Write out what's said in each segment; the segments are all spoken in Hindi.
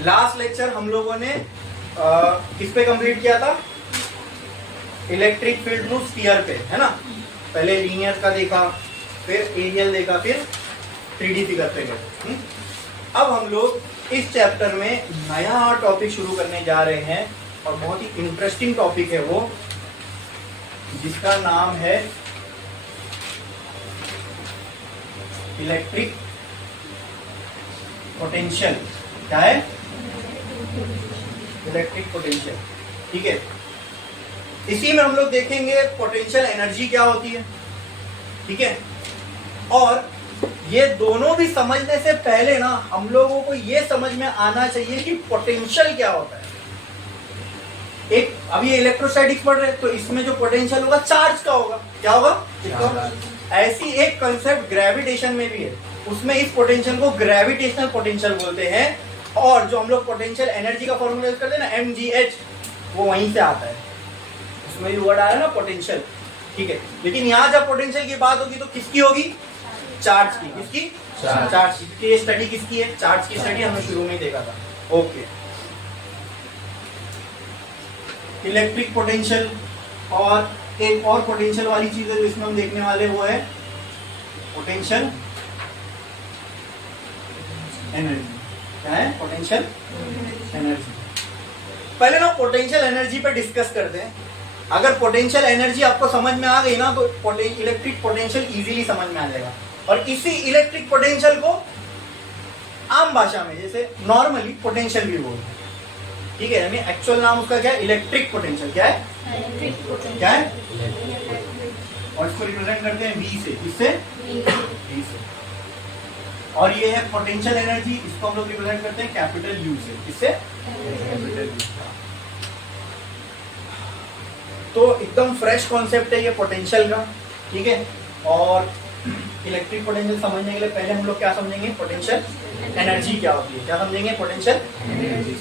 लास्ट लेक्चर हम लोगों ने किस पे कंप्लीट किया था? इलेक्ट्रिक फील्ड थ्रू स्फीयर पे, है ना। पहले लीनियर का देखा, फिर एरियल देखा, फिर 3D फिगर पे गए। अब हम लोग इस चैप्टर में नया टॉपिक शुरू करने जा रहे हैं और बहुत ही इंटरेस्टिंग टॉपिक है वो, जिसका नाम है इलेक्ट्रिक पोटेंशियल। क्या है? Electric potential. ठीक है, इसी में हम लोग देखेंगे पोटेंशियल एनर्जी क्या होती है। ठीक है, और ये दोनों भी समझने से पहले ना हम लोगों को ये समझ में आना चाहिए कि पोटेंशियल क्या होता है। एक अभी इलेक्ट्रोस्टैटिक्स पढ़ रहे हैं तो इसमें जो पोटेंशियल होगा चार्ज का होगा। क्या होगा? ऐसी एक कंसेप्ट ग्रेविटेशन में भी है, उसमें इस पोटेंशियल को ग्रेविटेशनल पोटेंशियल बोलते हैं। और जो हम लोग पोटेंशियल एनर्जी का फॉर्मूला यूज करते हैं ना, mgh, वो वहीं से आता है, उसमें वर्ड आया ना पोटेंशियल। ठीक है, लेकिन यहाँ जब पोटेंशियल की बात होगी तो किसकी होगी? चार्ज की। किसकी? चार्ज की। ये स्टडी किसकी है? चार्ज की स्टडी हमने शुरू में ही देखा था। Okay, electric potential. और एक और पोटेंशियल वाली चीज है जो इसमें हम देखने वाले, वो है पोटेंशियल एनर्जी। क्या है? Potential energy. पहले ना पोटेंशियल एनर्जी पे डिस्कस करते हैं। अगर पोटेंशियल एनर्जी आपको समझ में आ गई ना तो इलेक्ट्रिक पोटेंशियल इजीली समझ में आ जाएगा। और इसी इलेक्ट्रिक पोटेंशियल को आम भाषा में जैसे नॉर्मली पोटेंशियल भी बोलते हैं। ठीक है, यानी एक्चुअल नाम उसका क्या है? Electric potential. क्या है? क्या है? और इसको रिप्रेजेंट करते हैं V से। किससे? V से। और ये है पोटेंशियल एनर्जी, इसको हम लोग रिप्रेजेंट करते हैं कैपिटल U से। किससे? Capital U। तो एकदम फ्रेश कॉन्सेप्ट है ये पोटेंशियल का। ठीक है, और इलेक्ट्रिक पोटेंशियल समझने के लिए पहले हम लोग क्या समझेंगे? पोटेंशियल एनर्जी क्या होती है। क्या समझेंगे? Potential energy.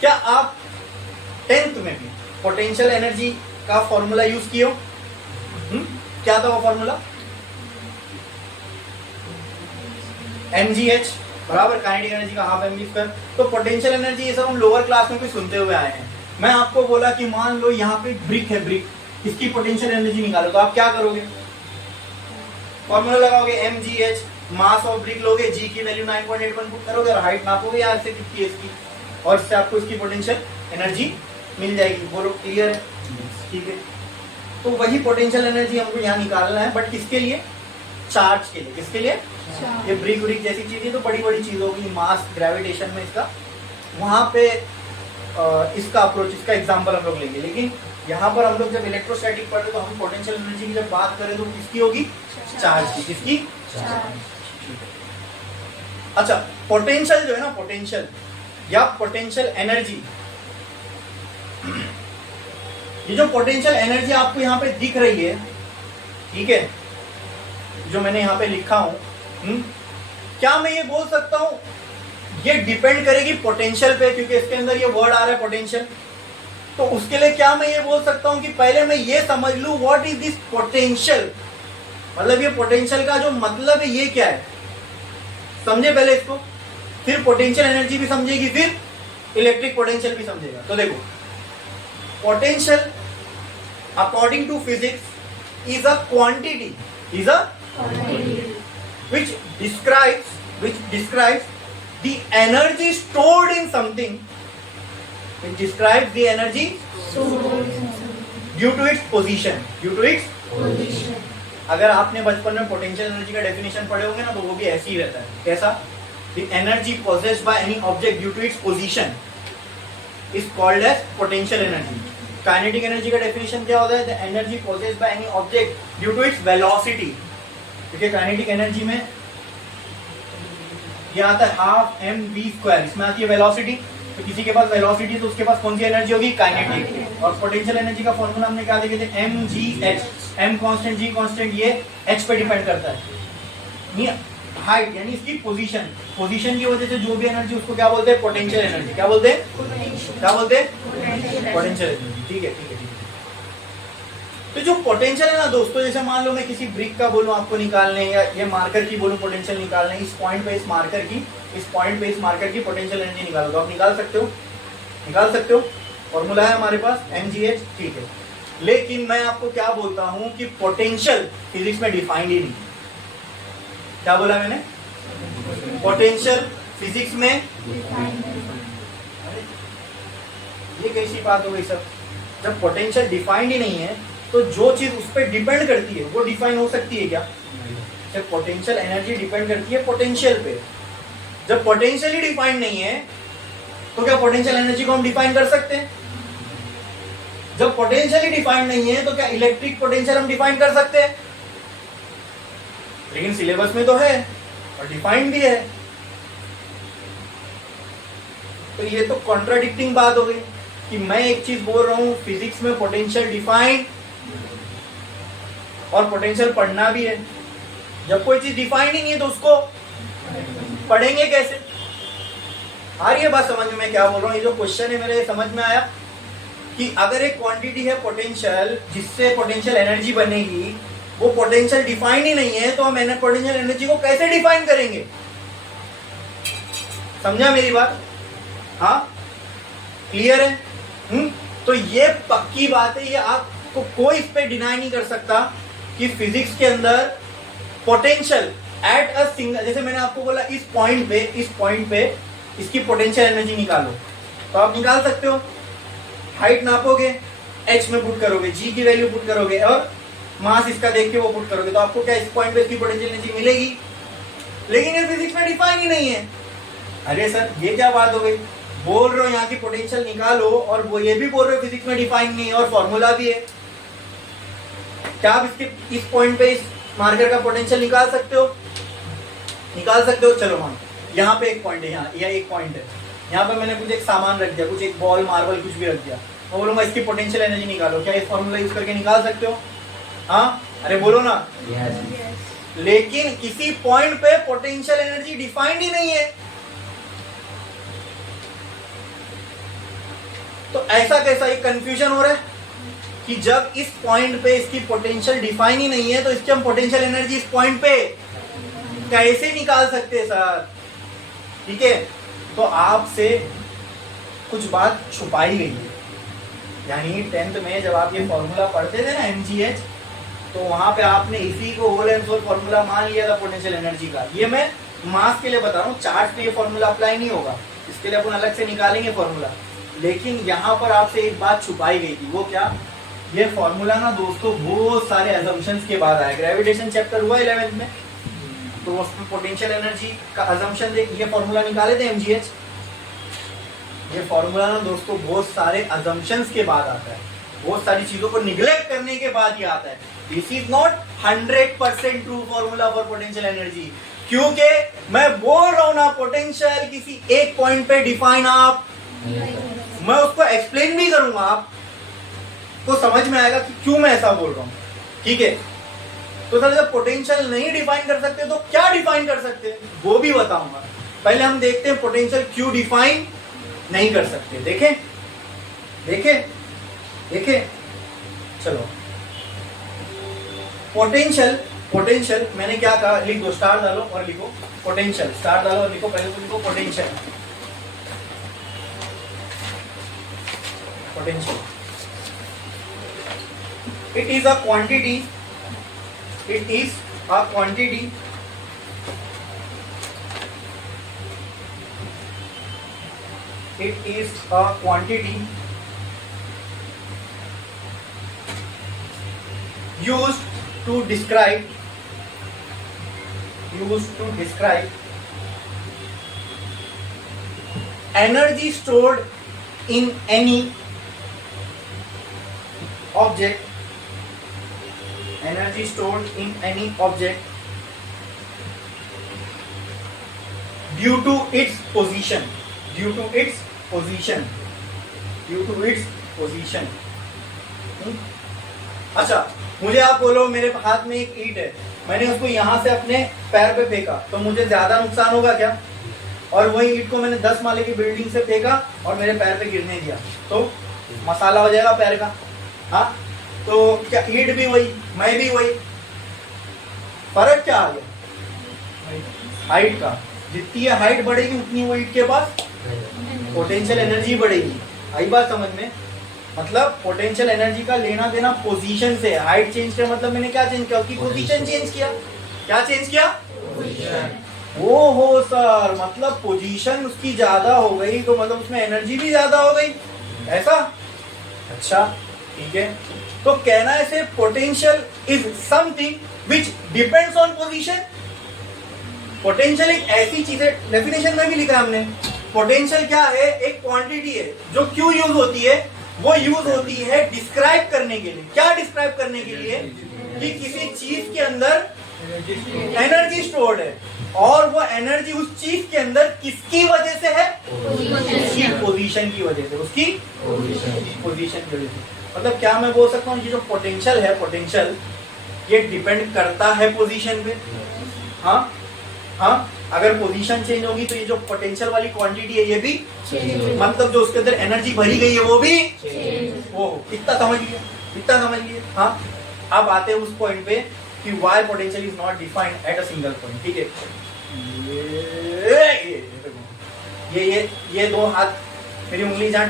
क्या आप 10th में भी पोटेंशियल एनर्जी का फॉर्मूला यूज किए हो? क्या था वो फॉर्मूला? mgh बराबर काइनेटिक एनर्जी का हाफ mv²। तो पोटेंशियल एनर्जी ये सब हम लोअर क्लास में भी सुनते हुए आए हैं। मैं आपको बोला कि मान लो यहाँ पे ब्रिक है, ब्रिक, इसकी पोटेंशियल एनर्जी निकालो, तो आप क्या करोगे? फॉर्मूला लगाओगे mgh, मास ऑफ ब्रिक लोगे, g की वैल्यू 9.81 पुट करोगे और हाइट नापोगे यार से कितनी है इसकी, और इससे आपको इसकी पोटेंशियल एनर्जी मिल जाएगी। बोलो क्लियर है? ठीक है, तो वही पोटेंशियल एनर्जी हमको यहाँ निकालना है, बट किसके लिए? चार्ज के लिए। किसके लिए? ये ब्रिक ब्रिक जैसी चीजें तो बड़ी बड़ी चीज होगी, मास ग्रेविटेशन में इसका, वहां पे इसका अप्रोच, इसका एग्जाम्पल हम लोग लेंगे। लेकिन यहाँ पर हम लोग जब इलेक्ट्रोस्टैटिक पढ़े तो हम पोटेंशियल एनर्जी की जब बात करें तो किसकी होगी? चार्ज की। किसकी? अच्छा, पोटेंशियल जो है ना, पोटेंशियल या पोटेंशियल एनर्जी, ये जो पोटेंशियल एनर्जी आपको यहाँ पे दिख रही है, ठीक है, जो मैंने यहाँ पे लिखा हूं, क्या मैं ये बोल सकता हूं ये डिपेंड करेगी पोटेंशियल पे, क्योंकि इसके अंदर ये वर्ड आ रहा है पोटेंशियल। तो उसके लिए क्या मैं ये बोल सकता हूं कि पहले मैं ये समझ लूं व्हाट इज दिस पोटेंशियल, मतलब ये पोटेंशियल का जो मतलब है ये क्या है, समझे पहले इसको, फिर पोटेंशियल एनर्जी भी समझेगी, फिर इलेक्ट्रिक पोटेंशियल भी समझेगा। तो देखो, potential according to physics is a quantity, is a which describes the energy stored in something, which describes the energy due to its position, due to its position। अगर आपने बचपन में पोटेंशियल एनर्जी का डेफिनेशन पढ़े होंगे ना तो वो भी ऐसे ही रहता है। कैसा? The energy possessed by any object due to its position is called as potential energy। Kinetic energy का डेफिनेशन क्या होता है? The energy possessed by any object due to its velocity। देखिए, काइनेटिक एनर्जी में ये आता है हाफ mv², इसमें आती है वेलोसिटी। तो किसी के पास वेलोसिटी तो उसके पास कौन सी एनर्जी होगी? काइनेटिक। और पोटेंशियल एनर्जी का फॉर्मूला हमने क्या देखे थे? mgh, m constant, g constant, ये h पे डिपेंड करता है। हाइट यानी इसकी पोजीशन, पोजीशन की वजह से जो भी एनर्जी उसको क्या बोलते हैं? Potential energy. क्या बोलते हैं? क्या बोलते हैं? Potential energy. ठीक है, ठीक है, ठीक है। तो जो पोटेंशियल है ना दोस्तों, जैसे मान लो मैं किसी ब्रिक का बोलूं आपको निकालने, या ये मार्कर की बोलूं पोटेंशियल निकालने, इस पॉइंट पे इस मार्कर की, इस पॉइंट पे इस मार्कर की पोटेंशियल एनर्जी निकालो, तो आप निकाल सकते हो, निकाल सकते हो। फॉर्मूला है हमारे पास mgh, ठीक है। लेकिन मैं आपको क्या बोलता हूं कि पोटेंशियल फिजिक्स में डिफाइंड ही नहीं। क्या बोला मैंने? पोटेंशियल फिजिक्स में, ये कैसी बात हो गई सर? जब पोटेंशियल डिफाइंड ही नहीं है तो जो चीज उस पर डिपेंड करती है वो डिफाइन हो सकती है क्या? जब पोटेंशियल एनर्जी डिपेंड करती है पोटेंशियल पे, जब पोटेंशियल ही डिफाइंड नहीं है तो क्या पोटेंशियल एनर्जी को हम डिफाइन कर सकते हैं? जब पोटेंशियल ही डिफाइंड नहीं है तो क्या इलेक्ट्रिक पोटेंशियल हम डिफाइन कर सकते हैं? लेकिन सिलेबस में तो है और डिफाइंड भी है। तो ये तो कॉन्ट्राडिक्टिंग बात हो गई कि मैं एक चीज बोल रहा हूं फिजिक्स में पोटेंशियल डिफाइंड और पोटेंशियल पढ़ना भी है। जब कोई चीज डिफाइंड ही नहीं है तो उसको पढ़ेंगे कैसे? आ रही है बात समझ में? क्या बोल रहा हूं? ये जो क्वेश्चन है मेरे समझ में आया कि अगर एक क्वांटिटी है पोटेंशियल जिससे पोटेंशियल एनर्जी बनेगी, वो पोटेंशियल डिफाइंड ही नहीं है तो हम पोटेंशियल एनर्जी को कैसे डिफाइन करेंगे? समझा मेरी बात? हाँ, क्लियर है? तो ये पक्की बात है, ये आपको कोई इस पे डिनाई नहीं कर सकता कि फिजिक्स के अंदर पोटेंशियल एट अ सिंगल, जैसे मैंने आपको बोला इस पॉइंट पे इसकी पोटेंशियल एनर्जी निकालो, तो आप निकाल सकते हो। हाइट नापोगे, h में पुट करोगे, g की वैल्यू पुट करोगे और मास इसका देख के वो पुट करोगे, तो आपको क्या इस पॉइंट पे इसकी पोटेंशियल एनर्जी मिलेगी। लेकिन ये फिजिक्स में डिफाइन ही नहीं है। अरे सर ये क्या बात हो गई? बोल रहे हो यहाँ की पोटेंशियल निकालो और वो ये भी बोल रहे हो फिजिक्स में डिफाइन नहीं है और फॉर्मूला भी है। क्या आप इसके इस पॉइंट पे इस मार्कर का पोटेंशियल निकाल सकते हो? निकाल सकते हो। चलो मान यहाँ पे एक पॉइंट है, यहाँ एक पॉइंट है, यहाँ पे मैंने कुछ एक सामान रख दिया, कुछ एक बॉल मार्बल कुछ भी रख दिया, मैं बोलूंगा इसकी पोटेंशियल एनर्जी निकालो, क्या इस फॉर्मूला यूज करके निकाल सकते हो? हाँ, अरे बोलो ना। yes. लेकिन किसी पॉइंट पे पोटेंशियल एनर्जी डिफाइंड ही नहीं है, तो ऐसा कैसा ये कंफ्यूजन हो रहा है कि जब इस पॉइंट पे इसकी पोटेंशियल डिफाइन ही नहीं है तो इसकी हम पोटेंशियल एनर्जी इस पॉइंट पे कैसे निकाल सकते हैं सर? ठीक है, तो आपसे कुछ बात छुपाई गई है। यानी 10th में जब आप ये फॉर्मूला पढ़ते थे ना mgh, तो वहां पे आपने इसी को होल एंड सोल फॉर्मूला मान लिया था पोटेंशियल एनर्जी का। ये मैं मास के लिए बता रहा हूँ, चार्ज पे ये फॉर्मूला अप्लाई नहीं होगा, इसके लिए अपन अलग से निकालेंगे फॉर्मूला। लेकिन यहाँ पर आपसे एक बात छुपाई गई थी, वो क्या? ये फॉर्मूला ना दोस्तों बहुत सारे अजम्पशंस के बाद आया। ग्रेविटेशन चैप्टर हुआ 11th में, तो उसमें पोटेंशियल एनर्जी का अजम्पशन देख ये फॉर्मूला निकाले थे mgh। ये फॉर्मूला ना दोस्तों बहुत सारे अजम्पशंस के बाद आता है, बहुत सारी चीजों को निग्लेक्ट करने के बाद ये आता है। This is not 100% true formula for potential energy, क्योंकि मैं बोल रहा हूं ना पोटेंशियल किसी एक पॉइंट पे डिफाइन आप, मैं उसको एक्सप्लेन भी करूंगा, आपको समझ में आएगा कि क्यों मैं ऐसा बोल रहा हूं। ठीक है, तो सर जब पोटेंशियल नहीं डिफाइन कर सकते तो क्या डिफाइन कर सकते हैं वो भी बताऊंगा। पहले हम देखते हैं पोटेंशियल क्यों डिफाइन नहीं कर सकते। देखें देखें देखें, चलो पोटेंशियल मैंने क्या कहा, लिख दो, स्टार डालो और लिखो पोटेंशियल, स्टार डालो और लिखो, पहले तो लिखो potential. It is a quantity. It is a quantity used to describe energy stored in any object, due to its position. अच्छा, मुझे आप बोलो मेरे हाथ में एक ईंट है, मैंने उसको यहां से अपने पैर पे फेंका तो मुझे ज्यादा नुकसान होगा क्या? और वही ईंट को मैंने 10 माले की बिल्डिंग से फेंका और मेरे पैर पे गिरने दिया तो मसाला हो जाएगा पैर का। हाँ, तो क्या ईट भी वही, मैं भी वही, फर्क क्या आ गया? हाइट का। जितनी हाइट बढ़ेगी उतनी वो ईट के पास पोटेंशियल एनर्जी बढ़ेगी। आई बात समझ में? मतलब पोटेंशियल एनर्जी का लेना देना पोजीशन से। हाइट चेंज किया मतलब मैंने क्या चेंज किया? उसकी पोजीशन चेंज किया। क्या चेंज किया? पोजीशन। ओ हो सर, मतलब पोजीशन उसकी ज्यादा हो गई तो मतलब उसमें एनर्जी भी ज्यादा हो गई, ऐसा? अच्छा ठीक है। तो कहना है से potential is something which depends on position. Potential एक ऐसी चीज है, डेफिनेशन में भी लिखा हमने, पोटेंशियल क्या है? एक क्वांटिटी है जो क्यों यूज होती है? वो यूज होती है डिस्क्राइब करने के लिए। क्या डिस्क्राइब करने के लिए? कि किसी चीज के अंदर एनर्जी स्टोर्ड है और वो एनर्जी उस चीज के अंदर किसकी वजह से है? उसकी पोजीशन की वजह से। उसकी पोजीशन की वजह से। मतलब क्या मैं बोल सकता हूँ कि जो पोटेंशियल है, पोटेंशियल ये डिपेंड करता है पोजीशन पे। हाँ हाँ, अगर पोजीशन चेंज होगी तो ये जो पोटेंशियल वाली क्वांटिटी है ये भी, मतलब जो उसके अंदर एनर्जी भरी गई है वो भी। वो इतना समझ लिए, इतना समझ लिए। हाँ, अब आते हैं उस पॉइंट पे कि why potential is not defined at a single point. ठीक है, ये दो हाथ, मेरी उंगली जहाँ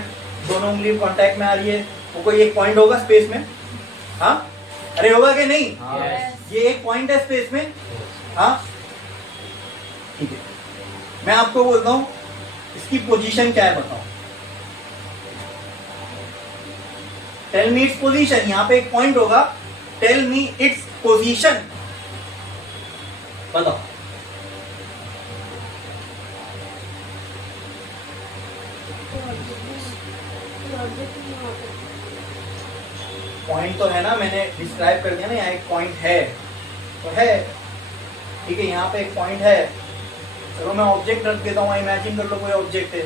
दोनों उंगली कांटेक्ट में आ रही है, वो कोई एक पॉइंट होगा स्पेस में? हाँ, अरे होगा कि नहीं? ये एक पॉइंट है स्पेस में। हाँ ठीक है, मैं आपको बोलता हूं इसकी पोजीशन क्या है, बताओ। Tell me its position. यहां पे एक पॉइंट होगा, टेल मी इट्स पोजीशन, बताओ। पॉइंट तो है ना, मैंने डिस्क्राइब कर दिया ना, यहाँ एक पॉइंट है तो है। ठीक है, यहाँ पे एक पॉइंट है। चलो मैं ऑब्जेक्ट रख देता हूँ, इमेजिन कर लो कोई ऑब्जेक्ट है,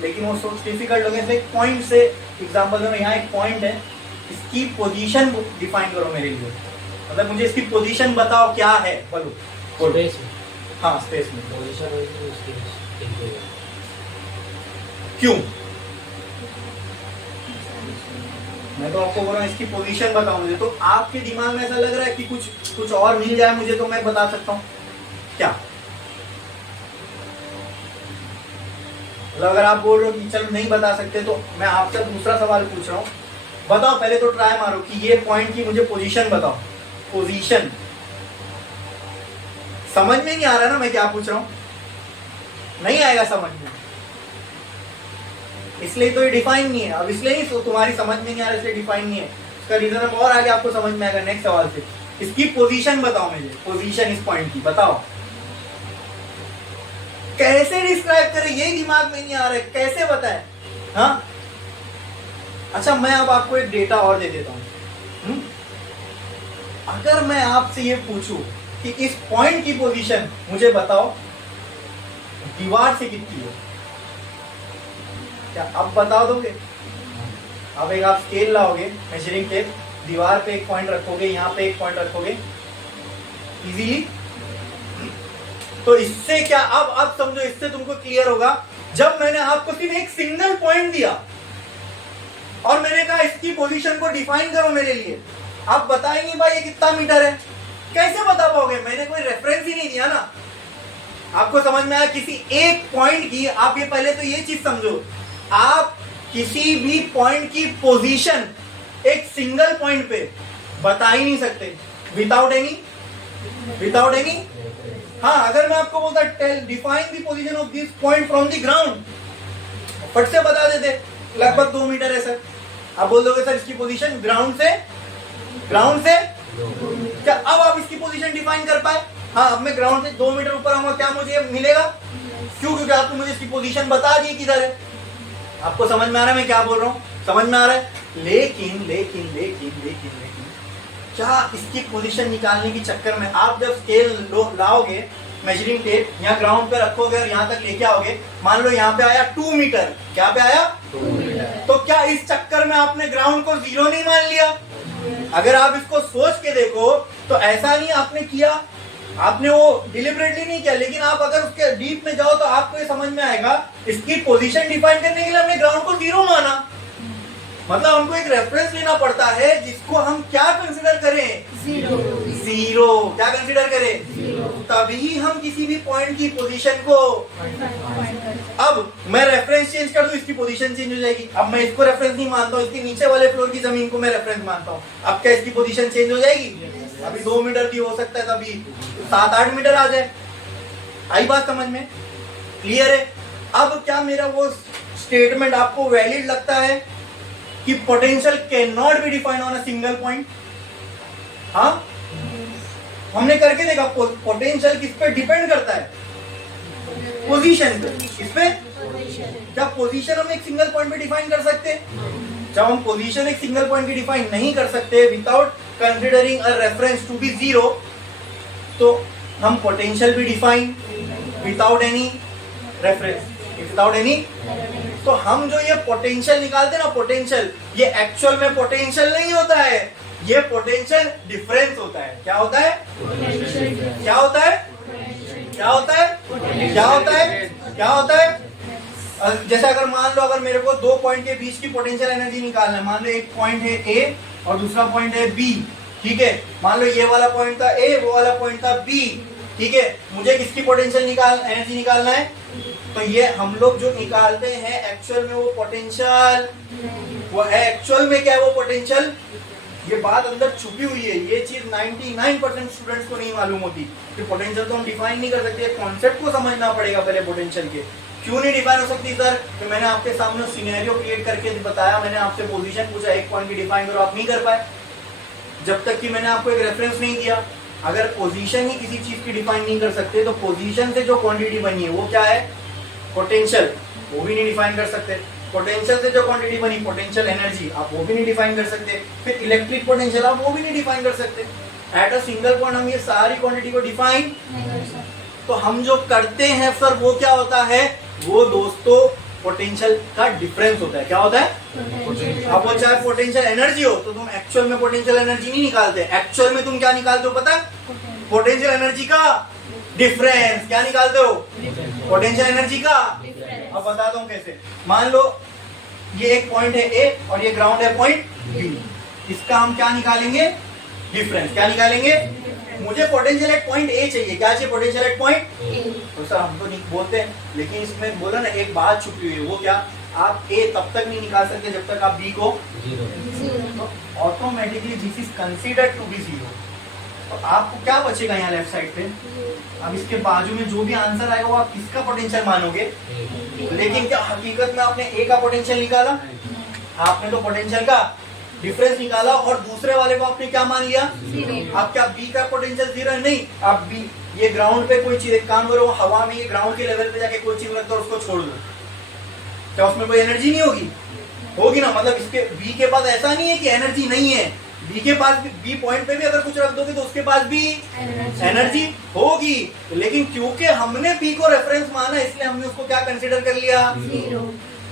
लेकिन वो सोच डिफिकल्ट हो गया। एक पॉइंट से एग्जांपल दो, यहाँ एक पॉइंट है, इसकी पोजीशन डिफाइन करो मेरे लिए। मतलब मुझे इसकी पोजीशन बताओ क्या है, बोलो। स्पेस में। हाँ, स्पेस में पोजीशन क्यों? मैं तो आपको बोल रहा हूँ इसकी पोजीशन बताओ मुझे। तो आपके दिमाग में ऐसा लग रहा है कि कुछ और मिल जाए मुझे तो मैं बता सकता हूँ क्या? मतलब अगर आप बोल रहे हो कि चलो नहीं बता सकते, तो मैं आपसे दूसरा सवाल पूछ रहा हूँ, बताओ पहले तो ट्राई मारो कि ये पॉइंट की मुझे पोजीशन बताओ। पोजीशन समझ में नहीं आ रहा ना मैं क्या पूछ रहा हूँ? नहीं आएगा समझ में, इसलिए तो ये डिफाइन नहीं है। अब इसलिए नहीं तो तुम्हारी समझ में नहीं आ रहा इसलिए डिफाइन नहीं है, इसका रीजन अब और आगे आपको समझ में आएगा नेक्स्ट सवाल से। इसकी पोजीशन बताओ मुझे, पोजीशन इस पॉइंट की बताओ। कैसे डिस्क्राइब करें, यही दिमाग में नहीं आ रहा है, कैसे बताए? हाँ अच्छा, मैं अब आपको एक डेटा और दे देता हूं। अगर मैं आपसे ये पूछूं कि इस पॉइंट की पोजीशन मुझे बताओ दीवार से कितनी है, क्या अब बता दोगे? अब एक आप स्केल लाओगे, मेजरिंग टेप, दीवार पे एक पॉइंट रखोगे, यहाँ पे एक पॉइंट रखोगे इजीली। तो इससे क्या, अब समझो, इससे तुमको क्लियर होगा। जब मैंने आपको सिर्फ एक सिंगल पॉइंट दिया और मैंने कहा इसकी पोजीशन को डिफाइन करो मेरे लिए, आप बताएंगे भाई ये कितना मीटर है, कैसे बता पाओगे? मैंने कोई रेफरेंस ही नहीं दिया ना। आपको समझ में आया किसी एक पॉइंट की? आप ये पहले तो ये चीज समझो, आप किसी भी पॉइंट की पोजीशन एक सिंगल पॉइंट पे बता ही नहीं सकते विदाउट एनी। हाँ, अगर मैं आपको बोलता tell define the position of this point from the ground, फट से बता देते लगभग 2 मीटर है सर। आप बोल दोगे सर इसकी पोजीशन ग्राउंड से क्या? अब आप इसकी पोजीशन डिफाइन कर पाए? हाँ, अब मैं ग्राउंड से 2 मीटर ऊपर आऊंगा, क्या मुझे मिलेगा? क्यों? क्योंकि आपने मुझे इसकी पोजीशन बता दी किधर है। आपको समझ में आ रहा है मैं क्या बोल रहा हूँ? समझ में आ रहा है? लेकिन क्या इसकी पोजीशन निकालने के चक्कर में आप जब स्केल लाओगे, मेजरिंग टेप यहाँ ग्राउंड पे रखोगे और यहाँ तक लेके आओगे, मान लो यहाँ पे आया 2 मीटर, क्या पे आया 2 मीटर, तो क्या इस चक्कर में आपने ग्राउंड को 0 नहीं मान लिया? अगर आप इसको सोच के देखो तो ऐसा नहीं आपने किया, आपने वो डिलिबरेटली नहीं किया, लेकिन आप अगर उसके डीप में जाओ तो आपको ये समझ में आएगा इसकी पोजीशन डिफाइन करने के लिए हमने ग्राउंड को 0 माना। मतलब हमको एक रेफरेंस लेना पड़ता है जिसको हम क्या कंसिडर करें, जीरो। क्या कंसिडर करें, तभी हम किसी भी पॉइंट की पोजीशन को, अब मैं रेफरेंस चेंज कर दूं, इसकी पोजीशन चेंज हो जाएगी। अब मैं इसको रेफरेंस नहीं मानता हूं, इसके नीचे वाले फ्लोर की जमीन को मैं रेफरेंस मानता हूं, अब क्या इसकी पोजीशन चेंज हो जाएगी? अभी 2 मीटर की हो सकता है, तभी 7-8 मीटर आ जाए। आई बात समझ में? क्लियर है? अब क्या मेरा वो स्टेटमेंट आपको वैलिड लगता है कि potential can not be defined on a single point? हाँ, हमने करके देखा पोटेंशियल किस पे डिपेंड करता है, पोजीशन पे। किस पे? क्या पोजीशन हम एक सिंगल पॉइंट पे डिफाइन कर सकते हैं? जब हम पोजीशन एक सिंगल पॉइंट की डिफाइन नहीं कर सकते without considering a reference to be zero, तो हम पोटेंशियल भी define without any reference, without any. तो हम जो ये पोटेंशियल निकालते हैं ना, पोटेंशियल, ये एक्चुअल में पोटेंशियल नहीं होता है, ये पोटेंशियल डिफरेंस होता है। क्या होता है? क्या होता है? क्या होता है? क्या होता है? क्या होता है? जैसे अगर मान लो, अगर मेरे को 2 पॉइंट के बीच की पोटेंशियल एनर्जी निकालना है, मान लो एक पॉइंट है ए और दूसरा पॉइंट है बी, ठीक है? मान लो ये वाला पॉइंट था ए, वो वाला पॉइंट था बी, ठीक है? मुझे किसकी पोटेंशियल एनर्जी निकालना है? तो ये हम लोग जो निकालते हैं एक्चुअल में वो पोटेंशियल, वो है एक्चुअल में क्या है वो पोटेंशियल। ये बात अंदर छुपी हुई है, ये चीज 99% स्टूडेंट्स को नहीं मालूम होती कि पोटेंशियल तो हम डिफाइन नहीं कर सकते। कॉन्सेप्ट को समझना पड़ेगा पहले पोटेंशियल के। क्यों नहीं डिफाइन हो सकती सर? कि मैंने आपके सामने सिनेरियो क्रिएट करके बताया, मैंने आपसे पोजीशन पूछा, एक पॉइंट की डिफाइन करो, आप नहीं कर पाए जब तक कि मैंने आपको एक रेफरेंस नहीं दिया। अगर पोजीशन ही किसी चीज की डिफाइन नहीं कर सकते तो पोजीशन से जो क्वांटिटी बनी है वो क्या है? पोटेंशियल, वो भी नहीं डिफाइन कर सकते। पोटेंशियल से जो क्वांटिटी बनी पोटेंशियल एनर्जी, आप वो भी नहीं डिफाइन कर सकते। फिर इलेक्ट्रिक पोटेंशियल, आप वो भी नहीं डिफाइन कर सकते। एट अ सिंगल पॉइंट हम ये सारी क्वांटिटी को डिफाइन, तो हम जो करते हैं सर वो क्या होता है? वो दोस्तों पोटेंशियल का डिफरेंस होता है। क्या होता है? अब वो चाहे पोटेंशियल एनर्जी हो, तो तुम एक्चुअल में पोटेंशियल एनर्जी नहीं निकालते, एक्चुअल में तुम क्या निकालते हो पता है? पोटेंशियल एनर्जी का डिफरेंस। क्या निकालते हो? पोटेंशियल एनर्जी का। अब बताता हूँ कैसे। मान लो ये एक पॉइंट है ए और ये ग्राउंड है पॉइंट बी, इसका हम क्या निकालेंगे? डिफरेंस। क्या निकालेंगे? मुझे पोटेंशियल एट पॉइंट ए चाहिए। क्या चाहिए? पोटेंशियल एट पॉइंट ए। तो सर हम तो नहीं बोलते हैं, लेकिन इसमें बोला ना एक बात छुपी हुई है, वो क्या? आप ए तब तक नहीं निकाल सकते जब तक आप बी को zero, automatically this is considered to be zero. तो आपको क्या बचेगा यहाँ लेफ्ट साइड पे? अब इसके बाजू में जो भी आंसर आएगा वो आप किसका पोटेंशियल मानोगे? लेकिन क्या हकीकत में आपने ए का पोटेंशियल निकाला? आपने तो पोटेंशियल का डिफरेंस निकाला और दूसरे वाले को आपने क्या मान लिया? अब क्या बी का पोटेंशियल जीरो है? नहीं। अब बी, ये ग्राउंड पे कोई चीज, एक काम करो, हवा में ये ग्राउंड के लेवल पे जाके कोई चीज रख दो और उसको छोड़ दो, क्या उसमें कोई एनर्जी नहीं होगी? होगी ना। मतलब इसके बी के पास ऐसा नहीं है कि एनर्जी नहीं है, बी के पास भी, बी पॉइंट पे भी अगर कुछ रख दोगे तो उसके पास भी एनर्जी होगी। लेकिन क्योंकि हमने बी को रेफरेंस माना, इसलिए हमने उसको क्या कंसीडर कर लिया? जीरो।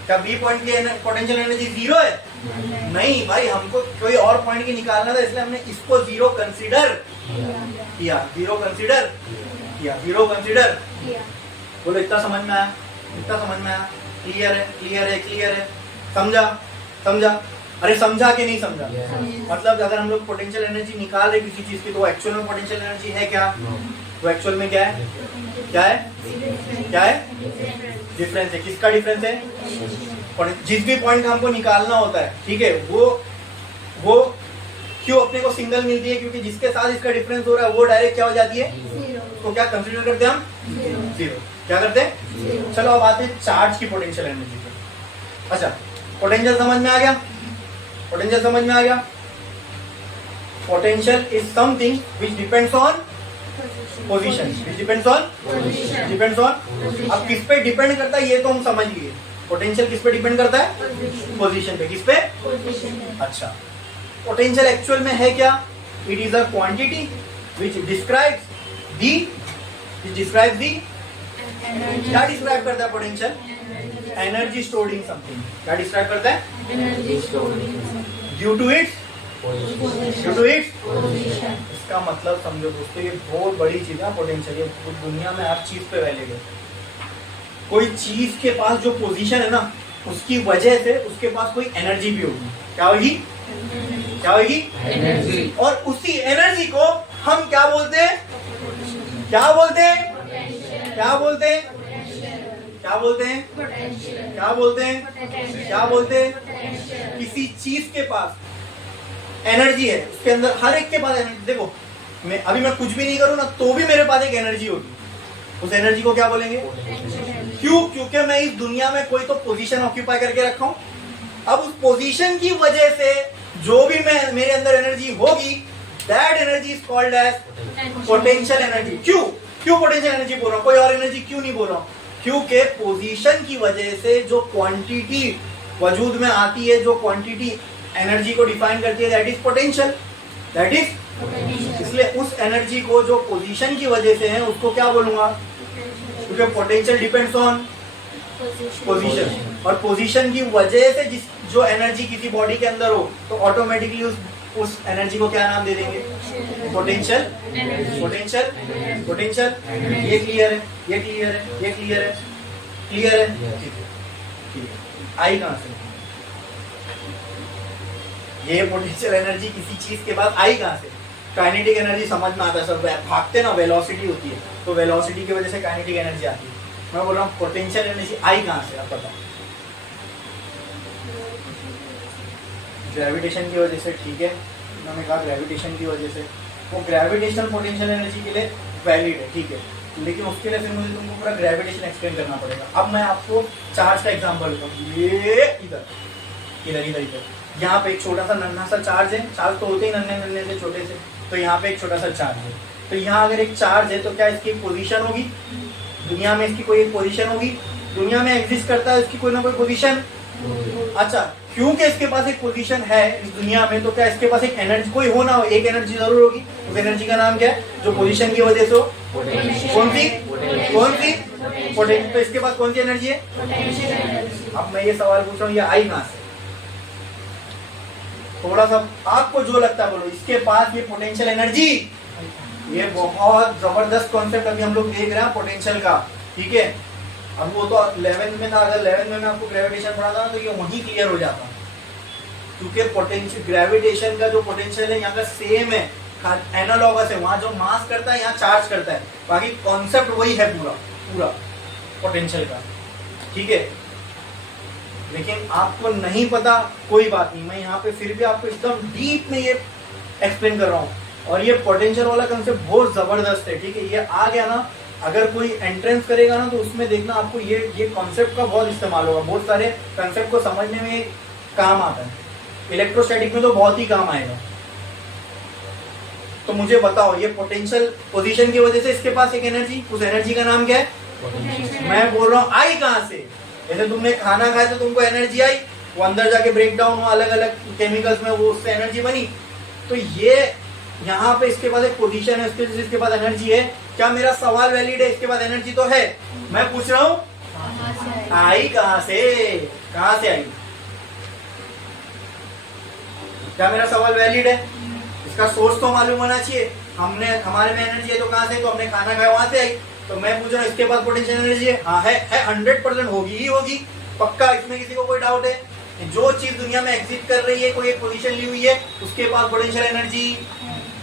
क्या बी पॉइंट की पोटेंशियल एनर्जी जीरो है? नहीं भाई, हमको कोई और पॉइंट की निकालना था, इसलिए हमने इसको जीरो कंसीडर किया। जीरो कंसीडर किया, जीरो कंसीडर। बोलो इतना समझ में आया? इतना समझ में आया? क्लियर है? क्लियर है? क्लियर है? समझा? समझा? अरे समझा कि नहीं समझा? मतलब अगर हम लोग पोटेंशियल एनर्जी निकाल रहे किसी चीज की, तो एक्चुअल में पोटेंशियल एनर्जी है क्या? तो एक्चुअल में क्या है? क्या है? क्या है? डिफरेंस है। किसका डिफरेंस है? जिस भी पॉइंट का हमको निकालना होता है, ठीक है, वो क्यों अपने को सिंगल मिलती है? क्योंकि जिसके साथ इसका डिफरेंस हो रहा है वो डायरेक्ट क्या हो जाती है? तो क्या कंसीडर करते हैं हम? जीरो। क्या करते हैं? चलो अब आते हैं चार्ज की पोटेंशियल एनर्जी पे। अच्छा, पोटेंशियल समझ में आ गया? पोटेंशियल समझ में आ गया? Potential is something which depends on position, which depends on. अब किस पे डिपेंड करता है ये तो हम समझ लिए। पोटेंशियल किस पे डिपेंड करता है? पोजीशन पे। किस पे? अच्छा, पोटेंशियल एक्चुअल में है क्या? It is a quantity which describes the, क्या डिस्क्राइब करता है potential? Energy stored in something. क्या डिस्क्राइब करता है? Energy stored due to its इसका मतलब समझो दोस्तों, ये बहुत बड़ी चीज है पोटेंशियल। ये दुनिया में हर चीज पे वैलिड है। कोई चीज के पास जो पोजीशन है ना, उसकी वजह से उसके पास कोई एनर्जी भी होगी। क्या होगी? क्या होगी? एनर्जी। और उसी एनर्जी को हम क्या बोलते हैं? क्या बोलते हैं? क्या बोलते हैं? क्या बोलते हैं? क्या बोलते हैं? क्या बोलते हैं? किसी चीज के पास एनर्जी है, उसके अंदर हर एक के पास एनर्जी। देखो मैं कुछ भी नहीं करूं ना तो भी मेरे पास एक एनर्जी होगी, उस एनर्जी को क्या बोलेंगे? क्यों? क्योंकि मैं इस दुनिया में कोई तो पोजीशन ऑक्यूपाई करके रखा हूं। अब उस पोजीशन की वजह से जो भी मैं मेरे अंदर एनर्जी होगी, that energy is called as potential energy. क्यों? क्यों पोटेंशियल एनर्जी बोल रहा हूं, कोई और एनर्जी क्यों नहीं बोल रहा हूं? क्योंकि पोजीशन की वजह से जो क्वांटिटी वजूद में आती है, जो क्वांटिटी एनर्जी को डिफाइन करती है, that is potential. That is, इसलिए उस एनर्जी को जो पोजीशन की वजह से है उसको क्या बोलूंगा? क्योंकि पोटेंशियल डिपेंड्स ऑन पोजीशन, और पोजीशन की वजह से जो एनर्जी किसी बॉडी के अंदर हो तो ऑटोमेटिकली उस एनर्जी को क्या नाम दे देंगे? पोटेंशियल। Potential, potential. ये क्लियर है? ये क्लियर है? ये क्लियर है? क्लियर है? ठीक है। आई कहां से? ये पोटेंशियल एनर्जी किसी चीज के बाद आई कहां से? काइनेटिक एनर्जी समझ में आता है सब, भागते ना वेलोसिटी होती है, तो वेलोसिटी की वजह से काइनेटिक एनर्जी आती है। मैं बोल रहा हूँ पोटेंशियल एनर्जी आई कहां से? आप बताओ। ग्रेविटेशन की वजह से, ठीक है, मैंने कहा ग्रेविटेशन की वजह से। वो ग्रेविटेशनल पोटेंशियल एनर्जी के लिए वैलिड है, ठीक है, लेकिन उसके लिए फिर मुझे तुमको पूरा ग्रेविटेशन एक्सप्लेन करना पड़ेगा। अब मैं आपको चार्ज का एग्जांपल देता हूँ। ये इधर इधर इधर इधर यहाँ पे एक छोटा सा नन्हा सा चार्ज है। चार्ज तो होते ही नन्हे नन्हे से छोटे से, तो यहाँ पे एक छोटा सा चार्ज है। तो यहाँ अगर एक चार्ज है तो क्या इसकी एक पोजीशन होगी? दुनिया में इसकी कोई एक पोजीशन होगी? दुनिया में एग्जिस्ट करता है इसकी कोई ना कोई पोजीशन। अच्छा, क्योंकि इसके पास एक पोजीशन है इस दुनिया में, तो क्या इसके पास एक एनर्जी कोई हो ना हो, एक एनर्जी जरूर होगी। उस एनर्जी का नाम क्या है? जो पोजीशन की वजह से हो। कौन सी? कौन सी? पोटेंशियल। तो इसके पास कौन सी एनर्जी है? अब मैं ये सवाल पूछ रहा हूँ, ये आई कहां से? थोड़ा सा आपको जो लगता है बोलो। इसके पास ये पोटेंशियल एनर्जी, ये बहुत जबरदस्त कॉन्सेप्ट अभी हम लोग देख रहे हैं पोटेंशियल का, ठीक है। अब वो तो 11th में था, अगर 11th में मैं आपको ग्रेविटेशन पढ़ाता ना तो ये वहीं क्लियर हो जाता, क्योंकि पोटेंशियल ग्रेविटेशन का जो पोटेंशियल है यहाँ का सेम है, एनालॉगस है। वहां जो मास करता है यहाँ चार्ज करता है, बाकी कॉन्सेप्ट वही है पूरा पूरा पोटेंशियल का, ठीक है। लेकिन आपको नहीं पता, कोई बात नहीं, मैं यहाँ पे फिर भी आपको एकदम डीप में ये एक्सप्लेन कर रहा हूँ। और ये पोटेंशियल वाला कंसेप्ट बहुत जबरदस्त है, ठीक है। ये आ गया ना, अगर कोई एंट्रेंस करेगा ना तो उसमें देखना आपको ये कॉन्सेप्ट का बहुत इस्तेमाल होगा, बहुत सारे कंसेप्ट को समझने में काम आता है। इलेक्ट्रोस्टैटिक में तो बहुत ही काम आएगा। तो मुझे बताओ, ये पोटेंशियल पोजीशन की वजह से इसके पास एक एनर्जी, उस एनर्जी का नाम क्या है? मैं बोल रहा हूँ आई कहां से? जैसे तुमने खाना खाया तो तुमको एनर्जी आई, वो अंदर जाके ब्रेक डाउन हुआ अलग अलग केमिकल्स में, वो उससे एनर्जी बनी। तो ये यहाँ पे इसके पास एक पोजीशन है, इसके पास एनर्जी है। क्या मेरा सवाल वैलिड है? इसके पास एनर्जी तो है, मैं पूछ रहा हूँ आई कहां से? कहां से आई? क्या मेरा सवाल वैलिड है? इसका सोर्स तो मालूम होना चाहिए। हमने हमारे में एनर्जी है तो कहां से? तो हमने खाना खाया वहां से आई। तो मैं पूछ रहा हूँ इसके पास पोटेंशियल एनर्जी है? हाँ है 100% होगी ही होगी, पक्का, इसमें किसी को कोई डाउट है? जो चीज दुनिया में एग्जिस्ट कर रही है, कोई एक पोजीशन ली हुई है, उसके पास पोटेंशियल एनर्जी,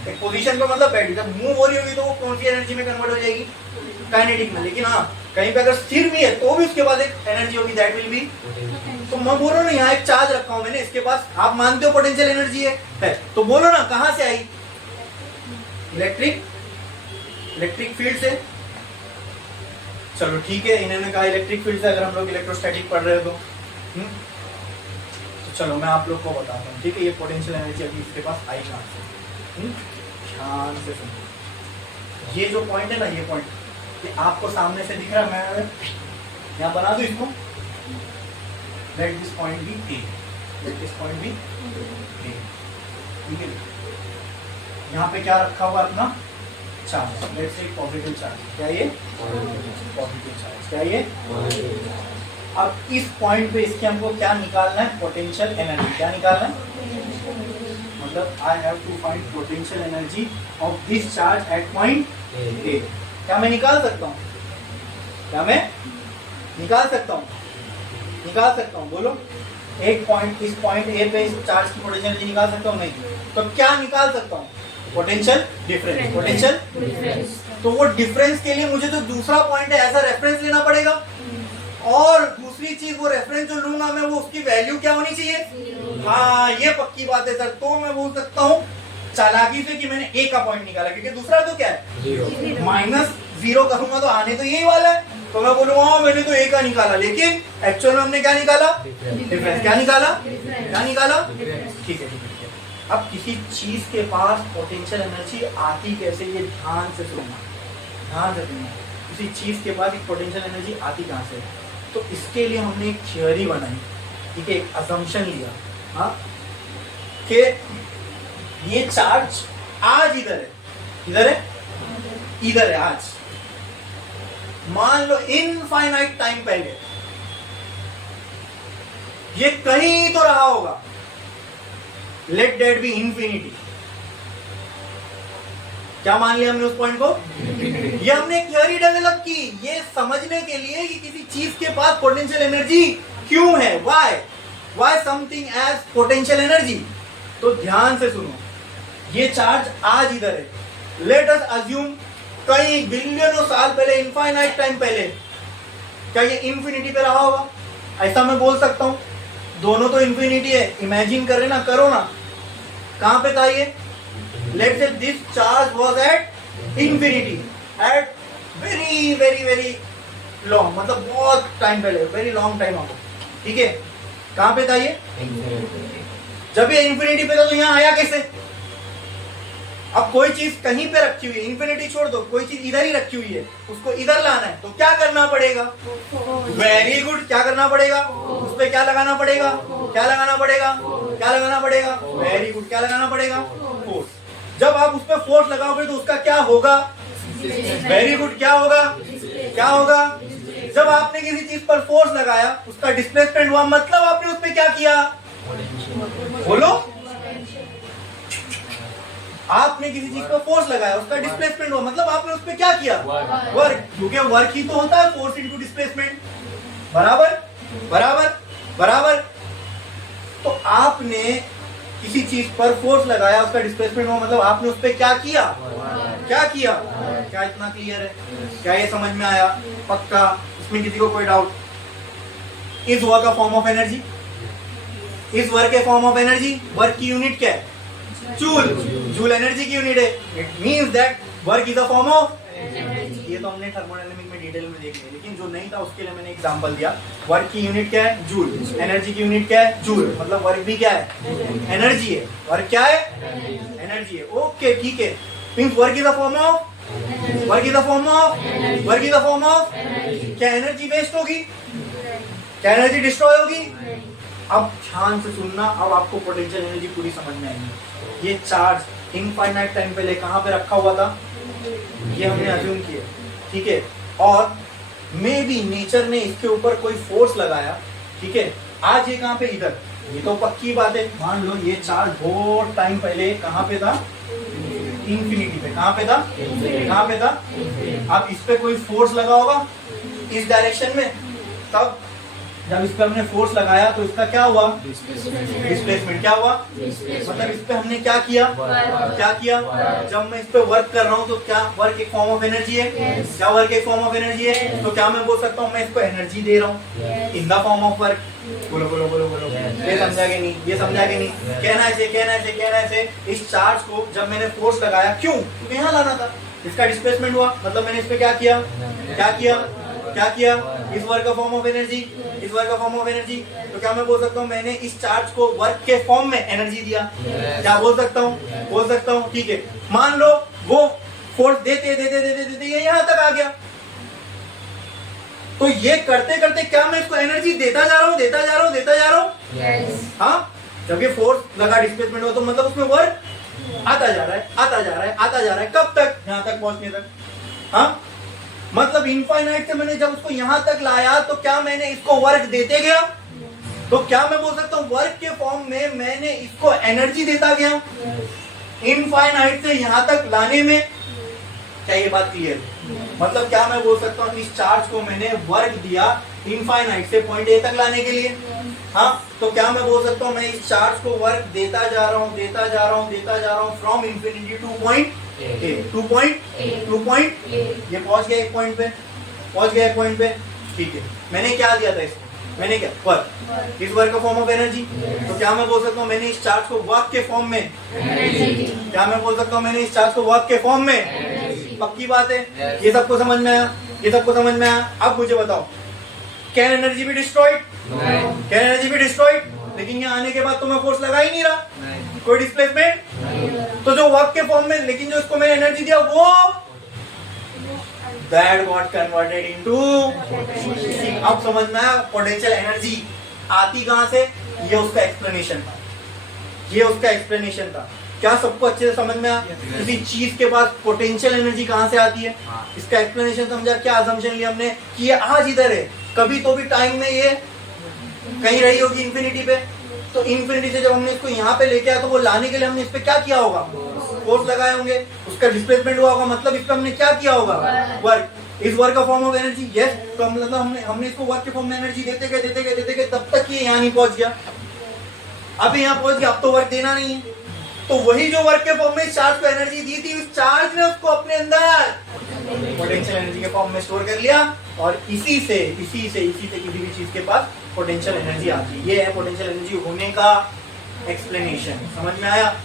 एक पोजीशन का मतलब बैठी, जब मूव हो रही होगी तो वो कौन सी एनर्जी में कन्वर्ट हो जाएगी? काइनेटिक में। लेकिन हाँ, कहीं पे अगर स्थिर भी है तो भी उसके पास एक एनर्जी होगी, दैट विल बी। तो मैं बोल रहा हूँ ना, यहाँ एक चार्ज रखा हूं मैंने, इसके पास आप मानते हो पोटेंशियल एनर्जी है, तो बोलो ना कहां से आई? इलेक्ट्रिक फील्ड से। चलो ठीक है, इन्होंने कहा इलेक्ट्रिक फील्ड से, अगर हम लोग इलेक्ट्रोस्टैटिक पढ़ रहे हो तो चलो मैं आप लोग को बताता हूँ, ठीक है। ये पोटेंशियल एनर्जी अभी इसके पास आई कहां से? ध्यान से सुनो, ये जो पॉइंट है ना, ये पॉइंट ये आपको सामने से दिख रहा है, मैं यहाँ बना दूं इसको, let this point be A, let this point be A, ठीक है। यहाँ पे क्या रखा हुआ अपना charge, let's say positive charge, क्या ये पॉजिटिव चार्ज, क्या ये। अब इस पॉइंट पे इसके हमको क्या निकालना है? Potential energy. क्या निकालना है? मतलब I have to find potential energy of this charge at point A. क्या मैं निकाल सकता हूँ? क्या मैं निकाल सकता हूँ? निकाल सकता हूँ, बोलो। एक पॉइंट, इस पॉइंट ए पे इस चार्ज की पोटेंशियल एनर्जी निकाल सकता हूँ? नहीं। तो क्या निकाल सकता हूँ? Potential difference. Potential difference. तो वो डिफरेंस के लिए मुझे जो दूसरा पॉइंट है ऐसा रेफरेंस लेना पड़ेगा, और दूसरी चीज वो रेफरेंस जो लूंगा मैं, वो उसकी वैल्यू क्या होनी चाहिए? हाँ, ये पक्की बात है सर। तो मैं बोल सकता हूँ चालाकी से कि मैंने ए का पॉइंट निकाला, क्योंकि दूसरा तो क्या है? जीरो। -0 करूंगा तो आने तो यही वाला है, तो मैं बोलूंगा मैंने तो ए का निकाला, लेकिन एक्चुअल में हमने क्या निकाला? डिफरेंस। क्या निकाला? क्या निकाला? ठीक है। अब किसी चीज के पास पोटेंशियल एनर्जी आती कैसे, ये ध्यान से सुनना, ध्यान से सुनना। किसी चीज के पास एक पोटेंशियल एनर्जी आती कहाँ से? तो इसके लिए हमने एक थियोरी बनाई, ठीक है, एक असम्पशन लिया, हाँ, कि ये चार्ज आज इधर है, इधर है, इधर है आज। मान लो इनफाइनाइट टाइम पहले ये कहीं तो रहा होगा, लेट दैट बी इंफिनिटी। क्या मान लिया हमने उस पॉइंट को? ये हमने एक थ्योरी डेवलप की ये समझने के लिए कि किसी चीज के पास पोटेंशियल एनर्जी क्यों है, why something as potential energy. तो ध्यान से सुनो, ये चार्ज आज इधर है, लेट अस अज्यूम कई बिलियनों साल पहले, इनफाइनाइट टाइम पहले, क्या ये इंफिनिटी पे रहा होगा? ऐसा मैं बोल सकता हूं? दोनों तो इंफिनिटी है, इमेजिन कर रहे ना, करो ना, कहां पे था ये? Let's say this charge was at infinity, at very very very long, मतलब बहुत टाइम पहले, वेरी लॉन्ग टाइम अगो, ठीक है। कहां पे था ये? जब ये इंफिनिटी पे था तो यहां आया कैसे? अब कोई चीज कहीं पे रखी हुई है, इंफिनिटी छोड़ दो, कोई चीज इधर ही रखी हुई है, उसको इधर लाना है तो क्या करना पड़ेगा? वेरी गुड, क्या करना पड़ेगा? उस पे क्या लगाना पड़ेगा? क्या लगाना पड़ेगा? क्या लगाना पड़ेगा? वेरी गुड, क्या लगाना पड़ेगा? फोर्स। जब आप उस पर फोर्स लगाओगे तो उसका क्या होगा? वेरी गुड, क्या होगा? क्या होगा? जब आपने किसी चीज पर फोर्स लगाया उसका डिस्प्लेसमेंट हुआ, मतलब आपने उस पर क्या किया? बोलो, आपने किसी चीज पर फोर्स लगाया, उसका डिस्प्लेसमेंट हुआ, मतलब आपने उस पर क्या किया? वर्क। क्योंकि वर्क ही तो होता है फोर्स इनटू डिस्प्लेसमेंट, बराबर बराबर बराबर। तो आपने किसी चीज पर फोर्स लगाया, उसका डिस्प्लेसमेंट हुआ, मतलब आपने उस पर क्या किया? क्या किया? क्या इतना क्लियर है? क्या ये समझ में आया? पक्का? इसमें किसी को कोई डाउट? इस वर्क का फॉर्म ऑफ एनर्जी, इस वर्क के फॉर्म ऑफ एनर्जी, वर्क की यूनिट क्या है? जूल। जूल एनर्जी की यूनिट है। It means that work is a form of energy. ये तो हमने थर्मोडायनामिक में डिटेल में देख लिया, लेकिन जो नहीं था उसके लिए मैंने एग्जांपल दिया। वर्क की यूनिट क्या है? जूल। एनर्जी की यूनिट क्या है? जूल। मतलब वर्क भी क्या है? एनर्जी है। वर्क क्या है? एनर्जी है। ओके, ठीक है। Means work is a form of, work is a form of, work is a form of. क्या एनर्जी वेस्ट होगी? क्या एनर्जी डिस्ट्रॉय होगी? अब ध्यान से सुनना, अब आपको पोटेंशियल एनर्जी पूरी समझ में आएगी। ये चार्ज इनफाइनाइट टाइम पहले कहां पे रखा हुआ था? ये हमने अज्यूम किया, ठीक है। और मे बी नेचर ने इसके ऊपर कोई फोर्स लगाया, ठीक है। आज ये कहां पे? इधर। ये तो पक्की बात है। मान लो ये चार्ज बहुत टाइम पहले कहां पे था? इंफिनिटी पे। कहां पे था? कहां पे था? अब इस पे कोई फोर्स लगा होगा इस डायरेक्शन में, तब जब इस पे हमने फोर्स लगाया तो इसका क्या हुआ? डिस्प्लेसमेंट। क्या हुआ? मतलब इस पे हमने क्या किया? क्या किया? जब मैं इस पे वर्क कर रहा हूँ तो क्या वर्क एक फॉर्म ऑफ एनर्जी है? क्या वर्क एक फॉर्म ऑफ एनर्जी है? तो क्या मैं बोल सकता हूँ मैं इसको एनर्जी दे रहा हूँ in the form of work? बोलो बोलो बोलो बोलो। ये समझा कि नहीं? ये समझा कि नहीं? कहना ऐसे, कहना ऐसे, कहना ऐसे। इस चार्ज को जब मैंने फोर्स लगाया, क्यों? क्योंकि यहाँ लाना था। इसका डिस्प्लेसमेंट हुआ, मतलब मैंने इस पे क्या किया? क्या किया? क्या किया? इस वर्क का फॉर्म ऑफ एनर्जी, इस वर्क का फॉर्म ऑफ एनर्जी। तो क्या मैं बोल सकता हूँ मैंने इस चार्ज को वर्क के फॉर्म में एनर्जी दिया? क्या बोल सकता हूँ? बोल सकता हूँ, ठीक है। मान लो वो फोर्स देते देते देते देते ये यहाँ तक आ गया, तो ये करते करते क्या मैं इसको एनर्जी देता जा रहा हूँ, देता जा रहा हूँ, देता जा रहा हूँ? हाँ, जब ये फोर्स लगा, डिस्प्लेसमेंट हुआ, तो मतलब उसमें वर्क आता जा रहा है, आता जा रहा है, आता जा रहा है। कब तक? यहाँ तक पहुंचने तक। हाँ, मतलब इनफाइनाइट से मैंने जब उसको यहां तक लाया तो क्या मैंने इसको वर्क देते गया? तो क्या मैं बोल सकता हूँ वर्क के फॉर्म में मैंने इसको एनर्जी देता गया इनफाइनाइट से यहां तक लाने में? क्या ये बात क्लियर? मतलब क्या मैं बोल सकता हूँ इस चार्ज को मैंने वर्क दिया इनफाइनाइट से पॉइंट ए तक लाने के लिए? हाँ, तो क्या मैं बोल सकता हूँ मैं इस चार्ज को वर्क देता जा रहा हूँ, देता जा रहा हूँ, देता जा रहा हूँ from infinity two point A, two point ये पहुंच गया एक पॉइंट पे, पहुंच गया एक पॉइंट पे। ठीक है, मैंने क्या दिया था इसको, मैंने क्या वर्क, इस वर्क का फॉर्म ऑफ एनर्जी। तो क्या मैं बोल सकता हूँ मैंने इस चार्ज को वर्क के फॉर्म में, क्या मैं बोल सकता हूँ मैंने इस चार्ज को वर्क के फॉर्म में। पक्की बात है, ये सबको समझ में आया, ये सबको समझ में आया। अब मुझे बताओ, कैन एनर्जी भी डिस्ट्रॉयड, कैन एनर्जी भी डिस्ट्रॉयड, लेकिन यहाँ आने के बाद तो मैं फोर्स लगा ही नहीं रहा, कोई डिस्प्लेसमेंट। तो जो वर्क के फॉर्म में, लेकिन जो इसको मैंने एनर्जी दिया वो that got converted into, अब समझ में आया पोटेंशियल एनर्जी आती कहां से, ये उसका एक्सप्लेनेशन था, ये उसका एक्सप्लेनेशन था। क्या सबको अच्छे से समझ में आया किसी चीज के पास पोटेंशियल एनर्जी कहां से आती है, इसका एक्सप्लेनेशन समझा। क्या असम्पशन लिया हमने कि ये आज इधर है, कभी तो भी टाइम में ये कहीं रही होगी इंफिनिटी पे, तो इंफिनिटी से जब हमने इसको यहाँ पे लेके आया तो वो लाने के लिए हमने इस पे क्या किया होगा, फोर्स लगाए होंगे, उसका डिस्प्लेसमेंट हुआ होगा, मतलब इस पे हमने क्या किया होगा, वर्क। इस वर्क का फॉर्म ऑफ एनर्जी, यस, तो मतलब हमने इसको वर्क के फॉर्म में एनर्जी देते गए तब तक ये यहाँ नहीं पहुंच गया, अब यहाँ पहुंच गया, अब तो वर्क देना नहीं है। तो वही जो वर्क के फॉर्म में चार्ज को एनर्जी दी थी, उस चार्ज ने उसको अपने अंदर पोटेंशियल एनर्जी के फॉर्म में स्टोर कर लिया, और इसी से किसी भी चीज के पास पोटेंशियल एनर्जी आती है। ये है पोटेंशियल एनर्जी होने का एक्सप्लेनेशन, समझ में आया।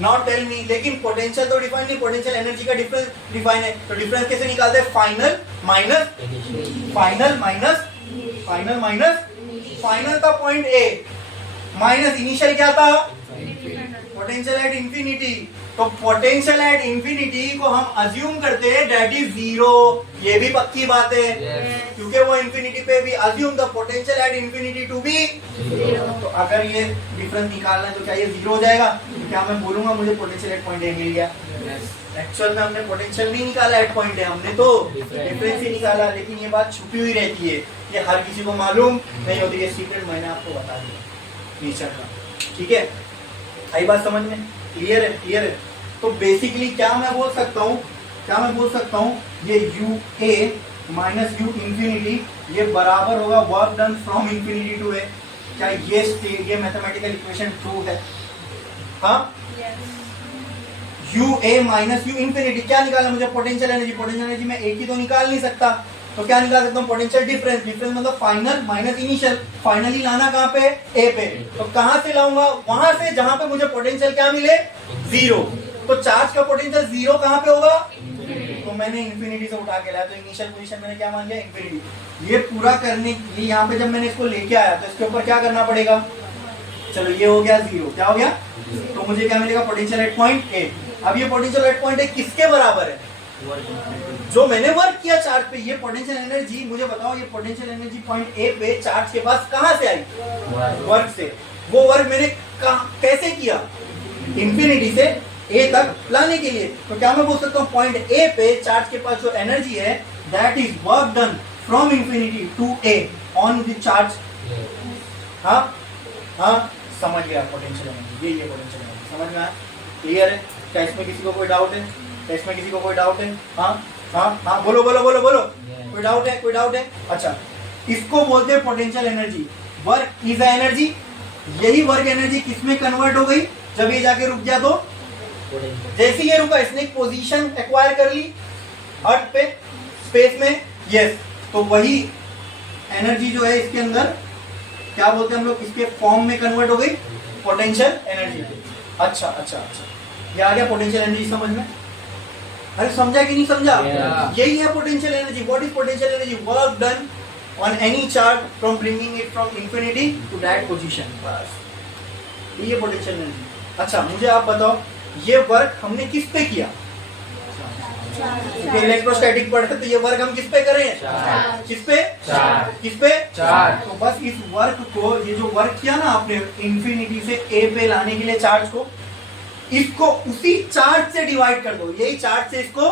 नॉट टेल मी, लेकिन पोटेंशियल तो डिफाइन नहीं, पोटेंशियल एनर्जी का डिफरेंस डिफाइन है, तो डिफरेंस कैसे निकालते हैं, फाइनल माइनस फाइनल का पॉइंट ए माइनस इनिशियल क्या था, पोटेंशियल एट इंफिनिटी। तो पोटेंशियल एट इंफिनिटी को हम अज्यूम करते हैं दैट इज जीरो, ये भी पक्की बात है, क्योंकि वो इंफिनिटी पे भी assume the potential at infinity to be zero. तो अगर ये डिफरेंस निकालना है तो क्या ये जीरो हो जाएगा, तो क्या मैं बोलूंगा मुझे पोटेंशियल एट पॉइंट ए मिल गया। एक्चुअल में हमने पोटेंशियल नहीं निकाला एट पॉइंट ए, हमने तो डिफरेंस ही निकाला, लेकिन ये बात छुपी हुई रहती है, ये हर किसी को मालूम नहीं होती, ये सीक्रेट मैंने आपको बता दिया नेचर का। ठीक है, आई बात समझ में, क्लियर है, क्लियर है। तो बेसिकली क्या मैं बोल सकता हूँ, ये U A minus U infinity ये बराबर होगा work done from infinity to A. क्या ये मैथमेटिकल इक्वेशन ट्रू है? हाँ, U A minus U infinity क्या निकालना मुझे, पोटेंशियल एनर्जी। पोटेंशियल एनर्जी में एक ही तो निकाल नहीं सकता, तो क्या निकाल सकता हूँ, पोटेंशियल डिफरेंस। डिफरेंस मतलब फाइनल माइनस इनिशियल, फाइनली लाना कहाँ पे, ए पे। तो कहाँ से लाऊंगा, वहां से जहां पे मुझे पोटेंशियल क्या मिले, जीरो। तो चार्ज का पोटेंशियल जीरो कहाँ पे होगा, तो मैंने इंफिनिटी से उठा के लाया, तो इनिशियल पोजीशन मैंने क्या मान लिया, इंफिनिटी। ये पूरा करने के लिए यहाँ पे जब मैंने इसको लेके आया तो इसके ऊपर क्या करना पड़ेगा, चलो ये हो गया जीरो, क्या हो गया, तो मुझे क्या मिलेगा, पोटेंशियल एट पॉइंट ए। अब ये पोटेंशियल एट पॉइंट ए किसके बराबर है, जो मैंने वर्क किया चार्ज पे। ये पोटेंशियल एनर्जी मुझे बताओ, ये पोटेंशियल एनर्जी पॉइंट ए पे चार्ज के पास कहां से आई, वर्क से। वो वर्क मैंने कैसे किया, इंफिनिटी से ए तक लाने के लिए। तो क्या मैं बोल सकता हूँ पॉइंट ए पे चार्ज के पास जो एनर्जी है that is work done from infinity to A on the charge. हाँ हाँ, समझ गया पोटेंशियल एनर्जी, ये पोटेंशियल एनर्जी समझ में आया, क्लियर है। क्या इसमें किसी को कोई डाउट है, क्या इसमें किसी को कोई डाउट है? हाँ हाँ हाँ, बोलो बोलो बोलो बोलो, कोई डाउट है, कोई डाउट है? अच्छा, इसको बोलते हैं potential energy. Work is energy, यही वर्क एनर्जी किसमें कन्वर्ट हो गई, जब ये जाके रुक गया, तो जैसे ये रुका इसने एक पोजीशन एक्वायर कर ली अर्थ पे, स्पेस में, यस, तो वही एनर्जी जो है इसके अंदर क्या बोलते हैं हम लोग, इसके फॉर्म में कन्वर्ट हो गई पोटेंशियल एनर्जी। अच्छा अच्छा अच्छा, ये आ गया पोटेंशियल एनर्जी समझ में। अरे समझा कि नहीं समझा? यही है potential energy. What is potential energy, work done on any charge from bringing it from infinity to that position, बस ये पोटेंशियल एनर्जी। अच्छा, मुझे आप बताओ ये वर्क हमने किस पे किया, इलेक्ट्रोस्टैटिक पढ़ते तो ये वर्क हम किस पे करें, किस पे, किस पे, तो बस इस वर्क को, ये जो वर्क किया ना आपने इंफिनिटी से ए पे लाने के लिए चार्ज को, इसको उसी चार्ज से डिवाइड कर दो, यही चार्ज से इसको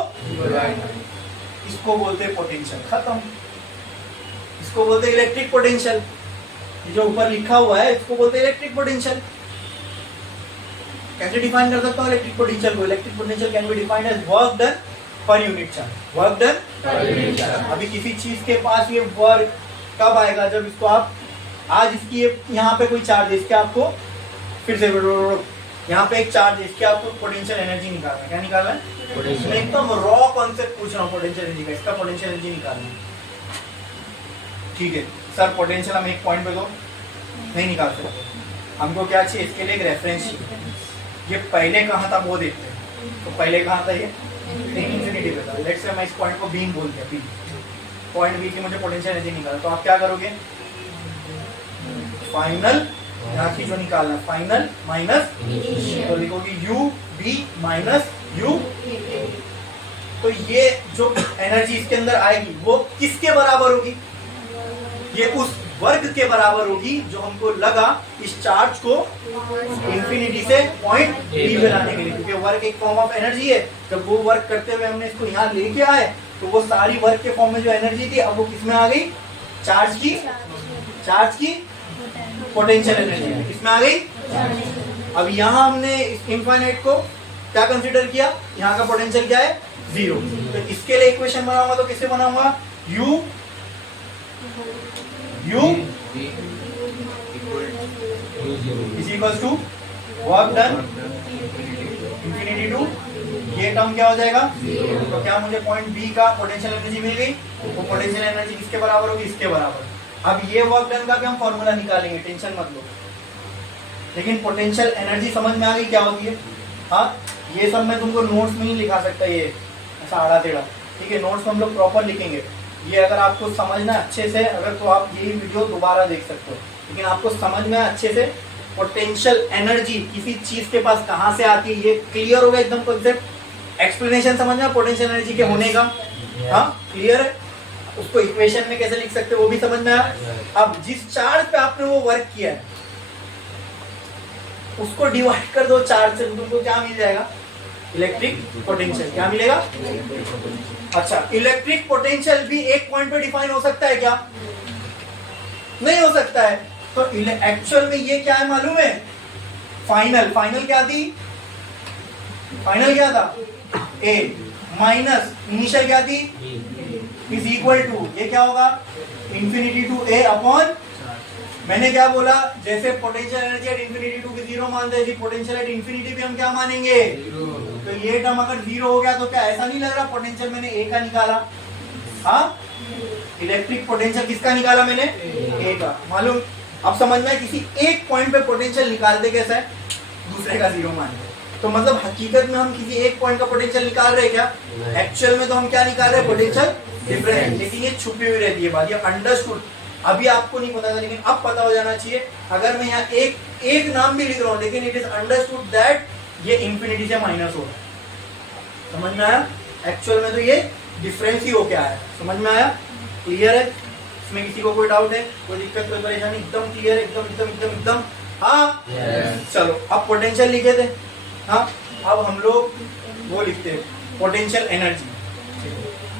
बोलते हैं पोटेंशियल, खत्म। इसको बोलते हैं इलेक्ट्रिक पोटेंशियल, जो ऊपर लिखा हुआ है इसको बोलते हैं इलेक्ट्रिक पोटेंशियल। कैसे डिफाइन कर सकता हूँ इलेक्ट्रिक पोटेंशियल को? Electric potential can be defined as work done per unit charge, work done per unit charge. अभी किसी चीज के पास ये वर्क कब आएगा, जब इसको आप आज इसकी यहाँ पे कोई चार्ज है, इसके आपको फिर से यहाँ पे एक चार्ज है, इसके आपको पोटेंशियल एनर्जी निकालना है। क्या निकालना है? मैं एकदम रॉ कॉन्सेप्ट पूछ रहा हूँ पोटेंशियल एनर्जी का, इसका पोटेंशियल एनर्जी निकालना है। ठीक है सर, पोटेंशियल हम एक पॉइंट पे तो नहीं निकाल सकते, हमको क्या चाहिए? इसके लिए एक रेफरेंस चाहिए। ये पहले कहाँ था वो देखते हैं। तो पहले कहाँ था? ये इंफिनिटी पे था। लेट्स से मैं इस पॉइंट को बीम बोल दिया, बी पॉइंट बी की मुझे पोटेंशियल एनर्जी निकालना, तो आप क्या करोगे? फाइनल यहाँ की जो निकालना, फाइनल माइनस, तो लिखोगे यू बी माइनस यू। तो ये जो एनर्जी इसके अंदर आएगी वो किसके बराबर होगी? ये उस वर्ग के बराबर होगी जो हमको लगा इस चार्ज को इंफिनिटी से पॉइंट बी में लाने के लिए, क्योंकि वर्क एक फॉर्म ऑफ एनर्जी है। जब वो वर्क करते हुए हमने इसको यहाँ लेके आए तो वो सारी वर्क के फॉर्म में जो एनर्जी थी अब वो किसमें आ गई? चार्ज की पोटेंशियल एनर्जी किसमें आ गई? अब यहाँ हमने इस इनफाइनाइट को क्या कंसीडर किया? यहाँ का पोटेंशियल क्या है? 0। तो इसके लिए इक्वेशन बनाऊंगा तो किससे बनाऊंगा? U is equals to work done infinity to, ये टर्म क्या हो जाएगा? तो क्या मुझे पॉइंट बी का पोटेंशियल एनर्जी मिल गई? तो पोटेंशियल एनर्जी किसके बराबर होगी? इसके बराबर। अब ये वर्क डन का भी हम फॉर्मूला निकालेंगे, टेंशन मत लो। लेकिन पोटेंशियल एनर्जी समझ में आ गई क्या होती है? हाँ, ये सब मैं तुमको नोट्स में नहीं लिखा सकता, ये ऐसा आड़ा टेढ़ा। ठीक है, नोट्स में हम लोग प्रॉपर लिखेंगे। ये अगर आपको समझना अच्छे से, अगर तो आप ये वीडियो दोबारा देख सकते हो, लेकिन आपको समझ में अच्छे से पोटेंशियल एनर्जी किसी चीज के पास कहाँ से आती है ये क्लियर हो गया एकदम कॉन्सेप्ट। एक्सप्लेनेशन समझ में पोटेंशियल एनर्जी के होने का, हाँ क्लियर है। उसको इक्वेशन में कैसे लिख सकते हो वो भी समझ में आया। अब जिस चार्ज पे आपने वो वर्क किया है उसको डिवाइड कर दो चार्ज से, तुमको क्या मिल जाएगा? Electric potential. क्या मिलेगा? अच्छा, इलेक्ट्रिक पोटेंशियल भी एक पॉइंट पे डिफाइन हो सकता है क्या? नहीं हो सकता है। तो एक्चुअल में ये क्या है मालूम है? फाइनल क्या थी? फाइनल क्या था? ए माइनस इनिशियल क्या थी? इज इक्वल टू, ये क्या होगा? इंफिनिटी टू ए अपॉन, मैंने क्या बोला? जैसे potential energy at infinity to 0 मानते हैं, पोटेंशियल एट इंफिनिटी भी हम क्या मानेंगे? तो ये टर्म अगर 0 हो गया तो क्या ऐसा नहीं लग रहा पोटेंशियल मैंने ए का निकाला? हाँ, इलेक्ट्रिक पोटेंशियल किसका निकाला मैंने? ए का। मालूम? अब समझ में किसी एक पॉइंट पे पोटेंशियल निकालते कैसा है? दूसरे का 0 मानते। तो मतलब हकीकत में हम किसी एक पॉइंट का पोटेंशियल निकाल रहे हैं क्या? एक्चुअल में तो हम क्या निकाल रहे हैं? Potential difference. लेकिन ये छुपी हुई रहती है बात, ये अंडरस्टूड। अभी आपको नहीं पता था लेकिन अब पता हो जाना चाहिए। अगर मैं यहाँ एक नाम भी लिख रहा हूँ लेकिन इट इज अंडरस्टूड दैट ये इंफिनिटी से माइनस हो रहा है। समझ में आया? एक्चुअल में तो ये डिफरेंस ही हो क्या है। समझ में आया? क्लियर है? इसमें किसी को कोई डाउट है, कोई दिक्कत, कोई परेशानी? एकदम क्लियर है, एकदम। हाँ चलो, अब पोटेंशियल लिखे थे। हाँ, अब हम लोग वो लिखते हैं potential energy.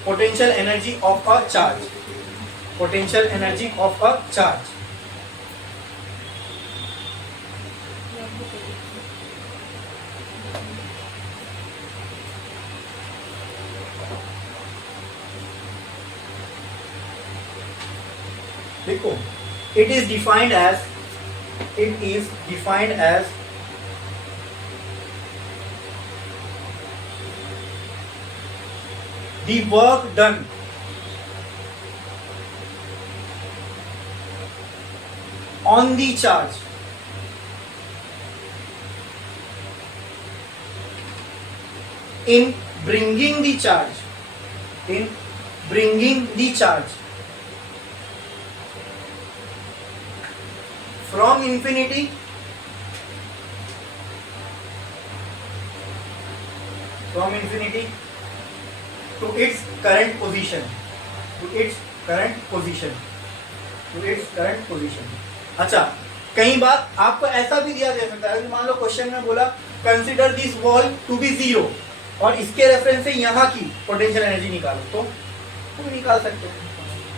Potential energy of a charge, potential energy of a charge. देखो, it is defined as the work done on the charge in bringing the charge from infinity to its current position. अच्छा, कई बार आपको ऐसा भी दिया जा सकता है, मान लो क्वेश्चन में बोला consider this wall to be 0 और इसके रेफरेंस से यहाँ की पोटेंशियल एनर्जी निकालो, तो तुम निकाल सकते हो।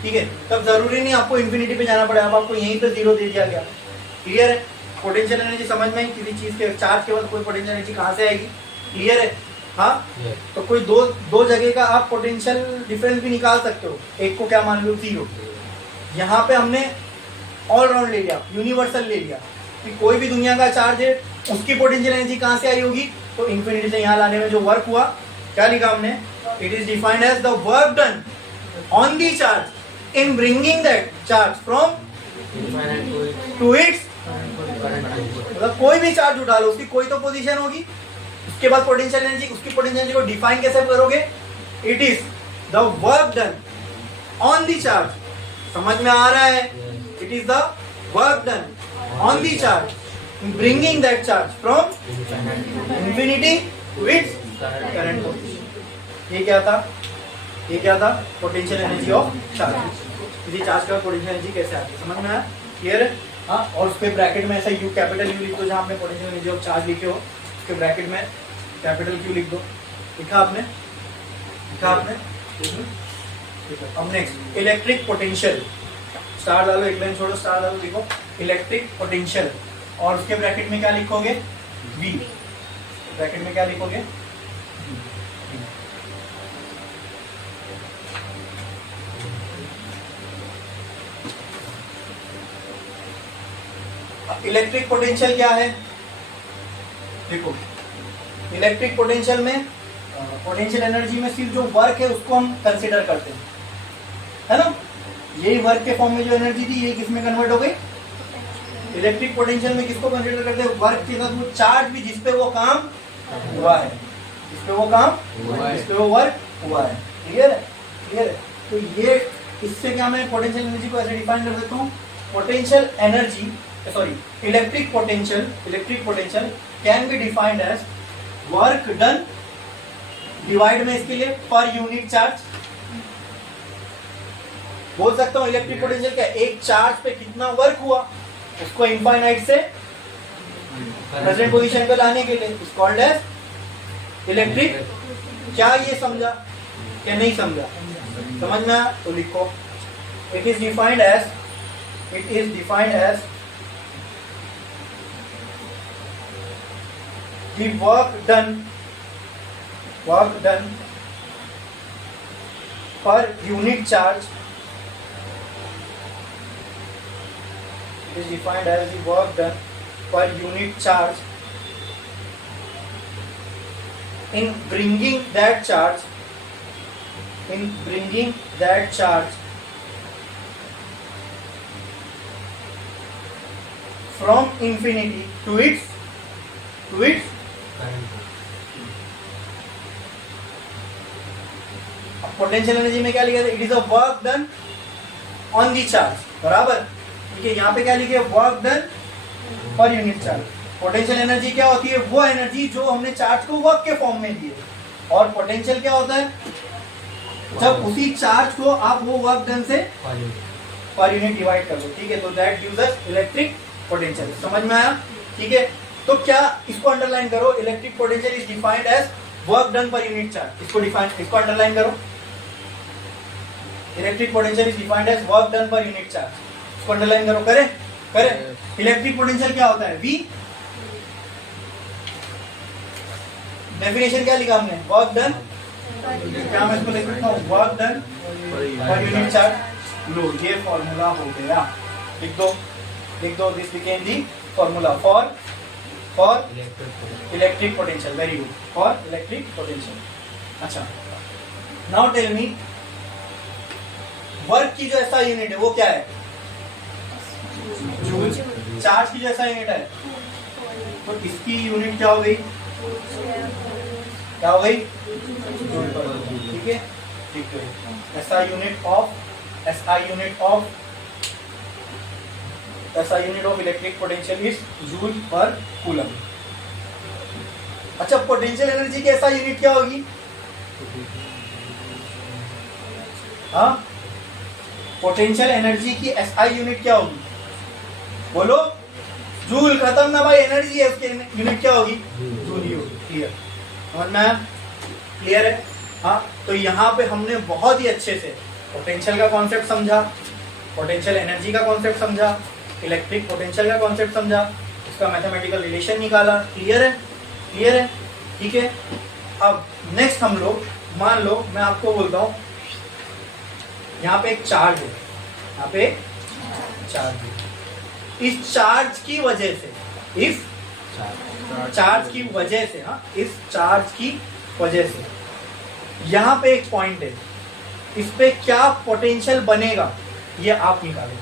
ठीक है, तब जरूरी नहीं आपको इंफिनिटी पे जाना पड़ेगा, अब आपको यहीं पे 0 दे दिया गया। क्लियर है? पोटेंशियल एनर्जी समझ में, किसी चीज के चार्ज के बाद कोई पोटेंशियल एनर्जी कहाँ से आएगी? क्लियर है? हाँ, तो कोई दो जगह का आप पोटेंशियल डिफरेंस भी निकाल सकते हो। एक को क्या मान लो 0, यहाँ पे हमने ऑल राउंड ले लिया, यूनिवर्सल ले लिया कि कोई भी दुनिया का चार्ज है उसकी पोटेंशियल एनर्जी कहाँ से आई होगी, तो इन्फिनिटी से यहाँ लाने में जो वर्क हुआ, क्या लिखा हमने, it is defined as the work done on the charge in bringing that charge from to its, मतलब कोई भी चार्ज उठा लो उसकी कोई तो पोजीशन होगी, उसके बाद पोटेंशियल एनर्जी, उसकी पोटेंशियल एनर्जी को डिफाइन कैसे करोगे, it is the work done on the charge, समझ में आ रहा है, it is the work done on the charge bringing that charge from infinity to its current position. ये क्या था, ये क्या था, पोटेंशियल एनर्जी ऑफ चार्ज, किसी चार्ज का पोटेंशियल एनर्जी कैसे आती है, समझ में आया, क्लियर है। हाँ, और उसके ब्रैकेट में ऐसा यू, कैपिटल यू लिख दो, जहाँ आपने पोटेंशियल एनर्जी ऑफ चार्ज लिखे हो उसके ब्रैकेट में कैपिटल क्यू लिख दो, लिखा आपने, लिखा आपने। अब नेक्स्ट इलेक्ट्रिक पोटेंशियल, स्टार डालो, एक लाइन छोड़ो, स्टार डालो, लिखो इलेक्ट्रिक पोटेंशियल, और उसके ब्रैकेट में क्या लिखोगे, V, ब्रैकेट में क्या लिखोगे, इलेक्ट्रिक पोटेंशियल क्या है, देखो इलेक्ट्रिक पोटेंशियल में पोटेंशियल एनर्जी में सिर्फ जो वर्क है उसको हम कंसीडर करते हैं, है ना, यही वर्क के फॉर्म में जो एनर्जी थी यही किसमें कन्वर्ट हो गई, इलेक्ट्रिक पोटेंशियल में किसको कंसीडर करते हैं, वर्क के साथ वो चार्ज भी जिसपे वो काम हुआ है, जिसपे वो काम हुआ है, जिसपे वो वर्क हुआ है, क्लियर है, क्लियर है। तो ये इससे क्या मैं पोटेंशियल एनर्जी को ऐसे डिफाइन कर देता हूँ, potential energy sorry electric potential can be defined as work done divide में इसके लिए पर यूनिट चार्ज, बोल सकता हूँ इलेक्ट्रिक पोटेंशियल क्या, एक चार्ज पे कितना वर्क हुआ उसको इनफाइनाइट से प्रेजेंट पोजीशन पे लाने के लिए इज कॉल्ड एज इलेक्ट्रिक। क्या ये समझा, क्या नहीं समझा, समझना तो लिखो, it is defined as the work done per unit charge, it is defined as the work done per unit charge in bringing that charge from infinity to its potential energy में क्या लिखा था, it is a work done on the charge, बराबर, ठीक है, यहाँ पे क्या लिखे, work done per unit charge. Potential energy क्या होती है, वो एनर्जी जो हमने चार्ज को वर्क के फॉर्म में दी है, और पोटेंशियल क्या होता है, जब उसी चार्ज को आप वो वर्क डन से पर यूनिट डिवाइड कर दो, ठीक है, तो that gives us electric potential, समझ में आया, ठीक है। तो क्या, इसको अंडरलाइन करो, electric potential is defined as work done per unit charge, इसको अंडरलाइन करो, electric potential is defined as work done per unit charge, इसको अंडरलाइन करो, करे इलेक्ट्रिक पोटेंशियल क्या होता है, V, डेफिनेशन क्या लिखा हमने, वर्क डन, क्या मैं इसको लिख सकता हूँ, work done per unit charge, लो ये फॉर्मूला हो गया, लिख दो, this became the formula for electric potential, very good, for electric potential. अच्छा, नाउ टेल मी, वर्क की जो ऐसा यूनिट है वो क्या है, जूल, चार्ज की जो ऐसा यूनिट है, तो इसकी यूनिट क्या हो गई, क्या हो गई, जूल पर, ठीक है, ठीक है, SI unit of electric potential is joule पर कूलम। अच्छा, पोटेंशियल एनर्जी की SI यूनिट क्या होगी, हाँ, पोटेंशियल एनर्जी की SI यूनिट क्या होगी, बोलो, जूल, खत्म ना भाई, एनर्जी है उसकी यूनिट क्या होगी, जूल ही होगी, क्लियर, समझ में आया, क्लियर है। हाँ, तो यहाँ पे हमने बहुत ही अच्छे से पोटेंशियल का कॉन्सेप्ट समझा, पोटेंशियल एनर्जी का कॉन्सेप्ट समझा, इलेक्ट्रिक पोटेंशियल का कॉन्सेप्ट समझा, उसका मैथमेटिकल रिलेशन निकाला, क्लियर है, ठीक है। अब नेक्स्ट हम लोग, मान लो मैं आपको बोलता हूँ, यहाँ पे एक चार्ज है, यहाँ पे चार्ज है, इस चार्ज की वजह से, इस चार्ज की वजह से, हाँ, इस चार्ज की वजह से यहां पे एक पॉइंट है, इस पे क्या पोटेंशियल बनेगा ये आप निकालो,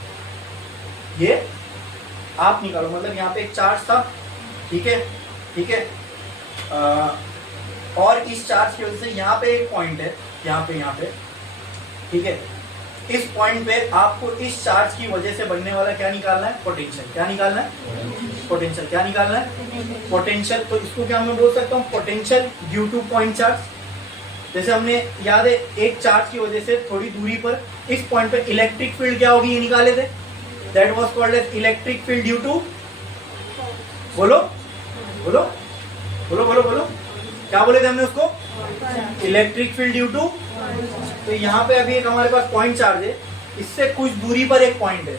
ये आप निकालो। मतलब यहाँ पे एक चार्ज था, ठीक है, ठीक है, और इस चार्ज की वजह से यहाँ पे एक पॉइंट है, यहाँ पे, ठीक है। इस पॉइंट पे आपको इस चार्ज की वजह से बनने वाला क्या निकालना है? पोटेंशियल। क्या निकालना है? पोटेंशियल। क्या निकालना है? पोटेंशियल। तो इसको क्या मैं बोल सकता हूँ? Potential due two point charge. जैसे हमने याद है एक चार्ज की वजह से थोड़ी दूरी पर इस पॉइंट पे इलेक्ट्रिक फील्ड क्या होगी ये निकाले थे, that was called as electric field due to, बोलो बोलो बोलो बोलो बोलो, क्या बोले थे हमने उसको? Electric field due to. तो यहाँ पे अभी एक हमारे पास पॉइंट चार्ज है, इससे कुछ दूरी पर एक पॉइंट है,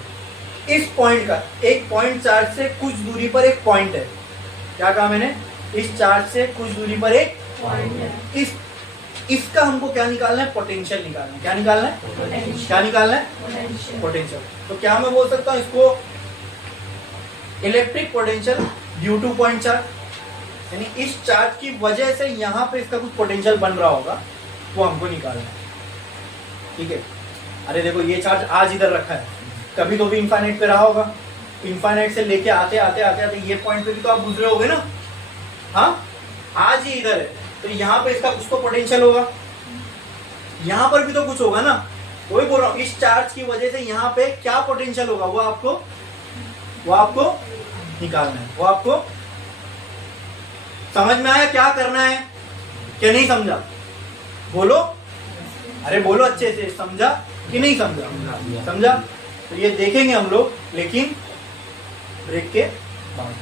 इस पॉइंट का, एक पॉइंट चार्ज से कुछ दूरी पर एक पॉइंट है। क्या कहा मैंने? इस चार्ज से कुछ दूरी पर एक पॉइंट है। इसका हमको क्या निकालना है? पोटेंशियल निकालना है। क्या निकालना है? क्या निकालना है? पोटेंशियल। तो क्या मैं बोल सकता हूँ इसको? Electric potential due two point charge, यानी इस चार्ज की वजह से यहाँ पे इसका कुछ पोटेंशियल बन रहा होगा, वो हमको निकालना है, ठीक है। अरे देखो ये चार्ज आज इधर रखा है, कभी तो भी इनफाइनाइट पे रहा होगा, इनफाइनाइट से लेके आते आते आते आते ये पॉइंट पे भी तो आप गुजरे होगे ना, हाँ, आज ही इधर है, तो यहाँ पे इसका कुछ तो पोटेंशियल होगा, यहाँ पर भी तो कुछ होगा ना। वही बोल रहा हूँ, इस चार्ज की वजह से यहाँ पे क्या पोटेंशियल होगा वो आपको निकालना है। वो आपको समझ में आया क्या करना है? क्या नहीं समझा? बोलो, अरे बोलो अच्छे से, समझा कि नहीं समझा? समझा। तो ये देखेंगे हम लोग, लेकिन ब्रेक के बाद।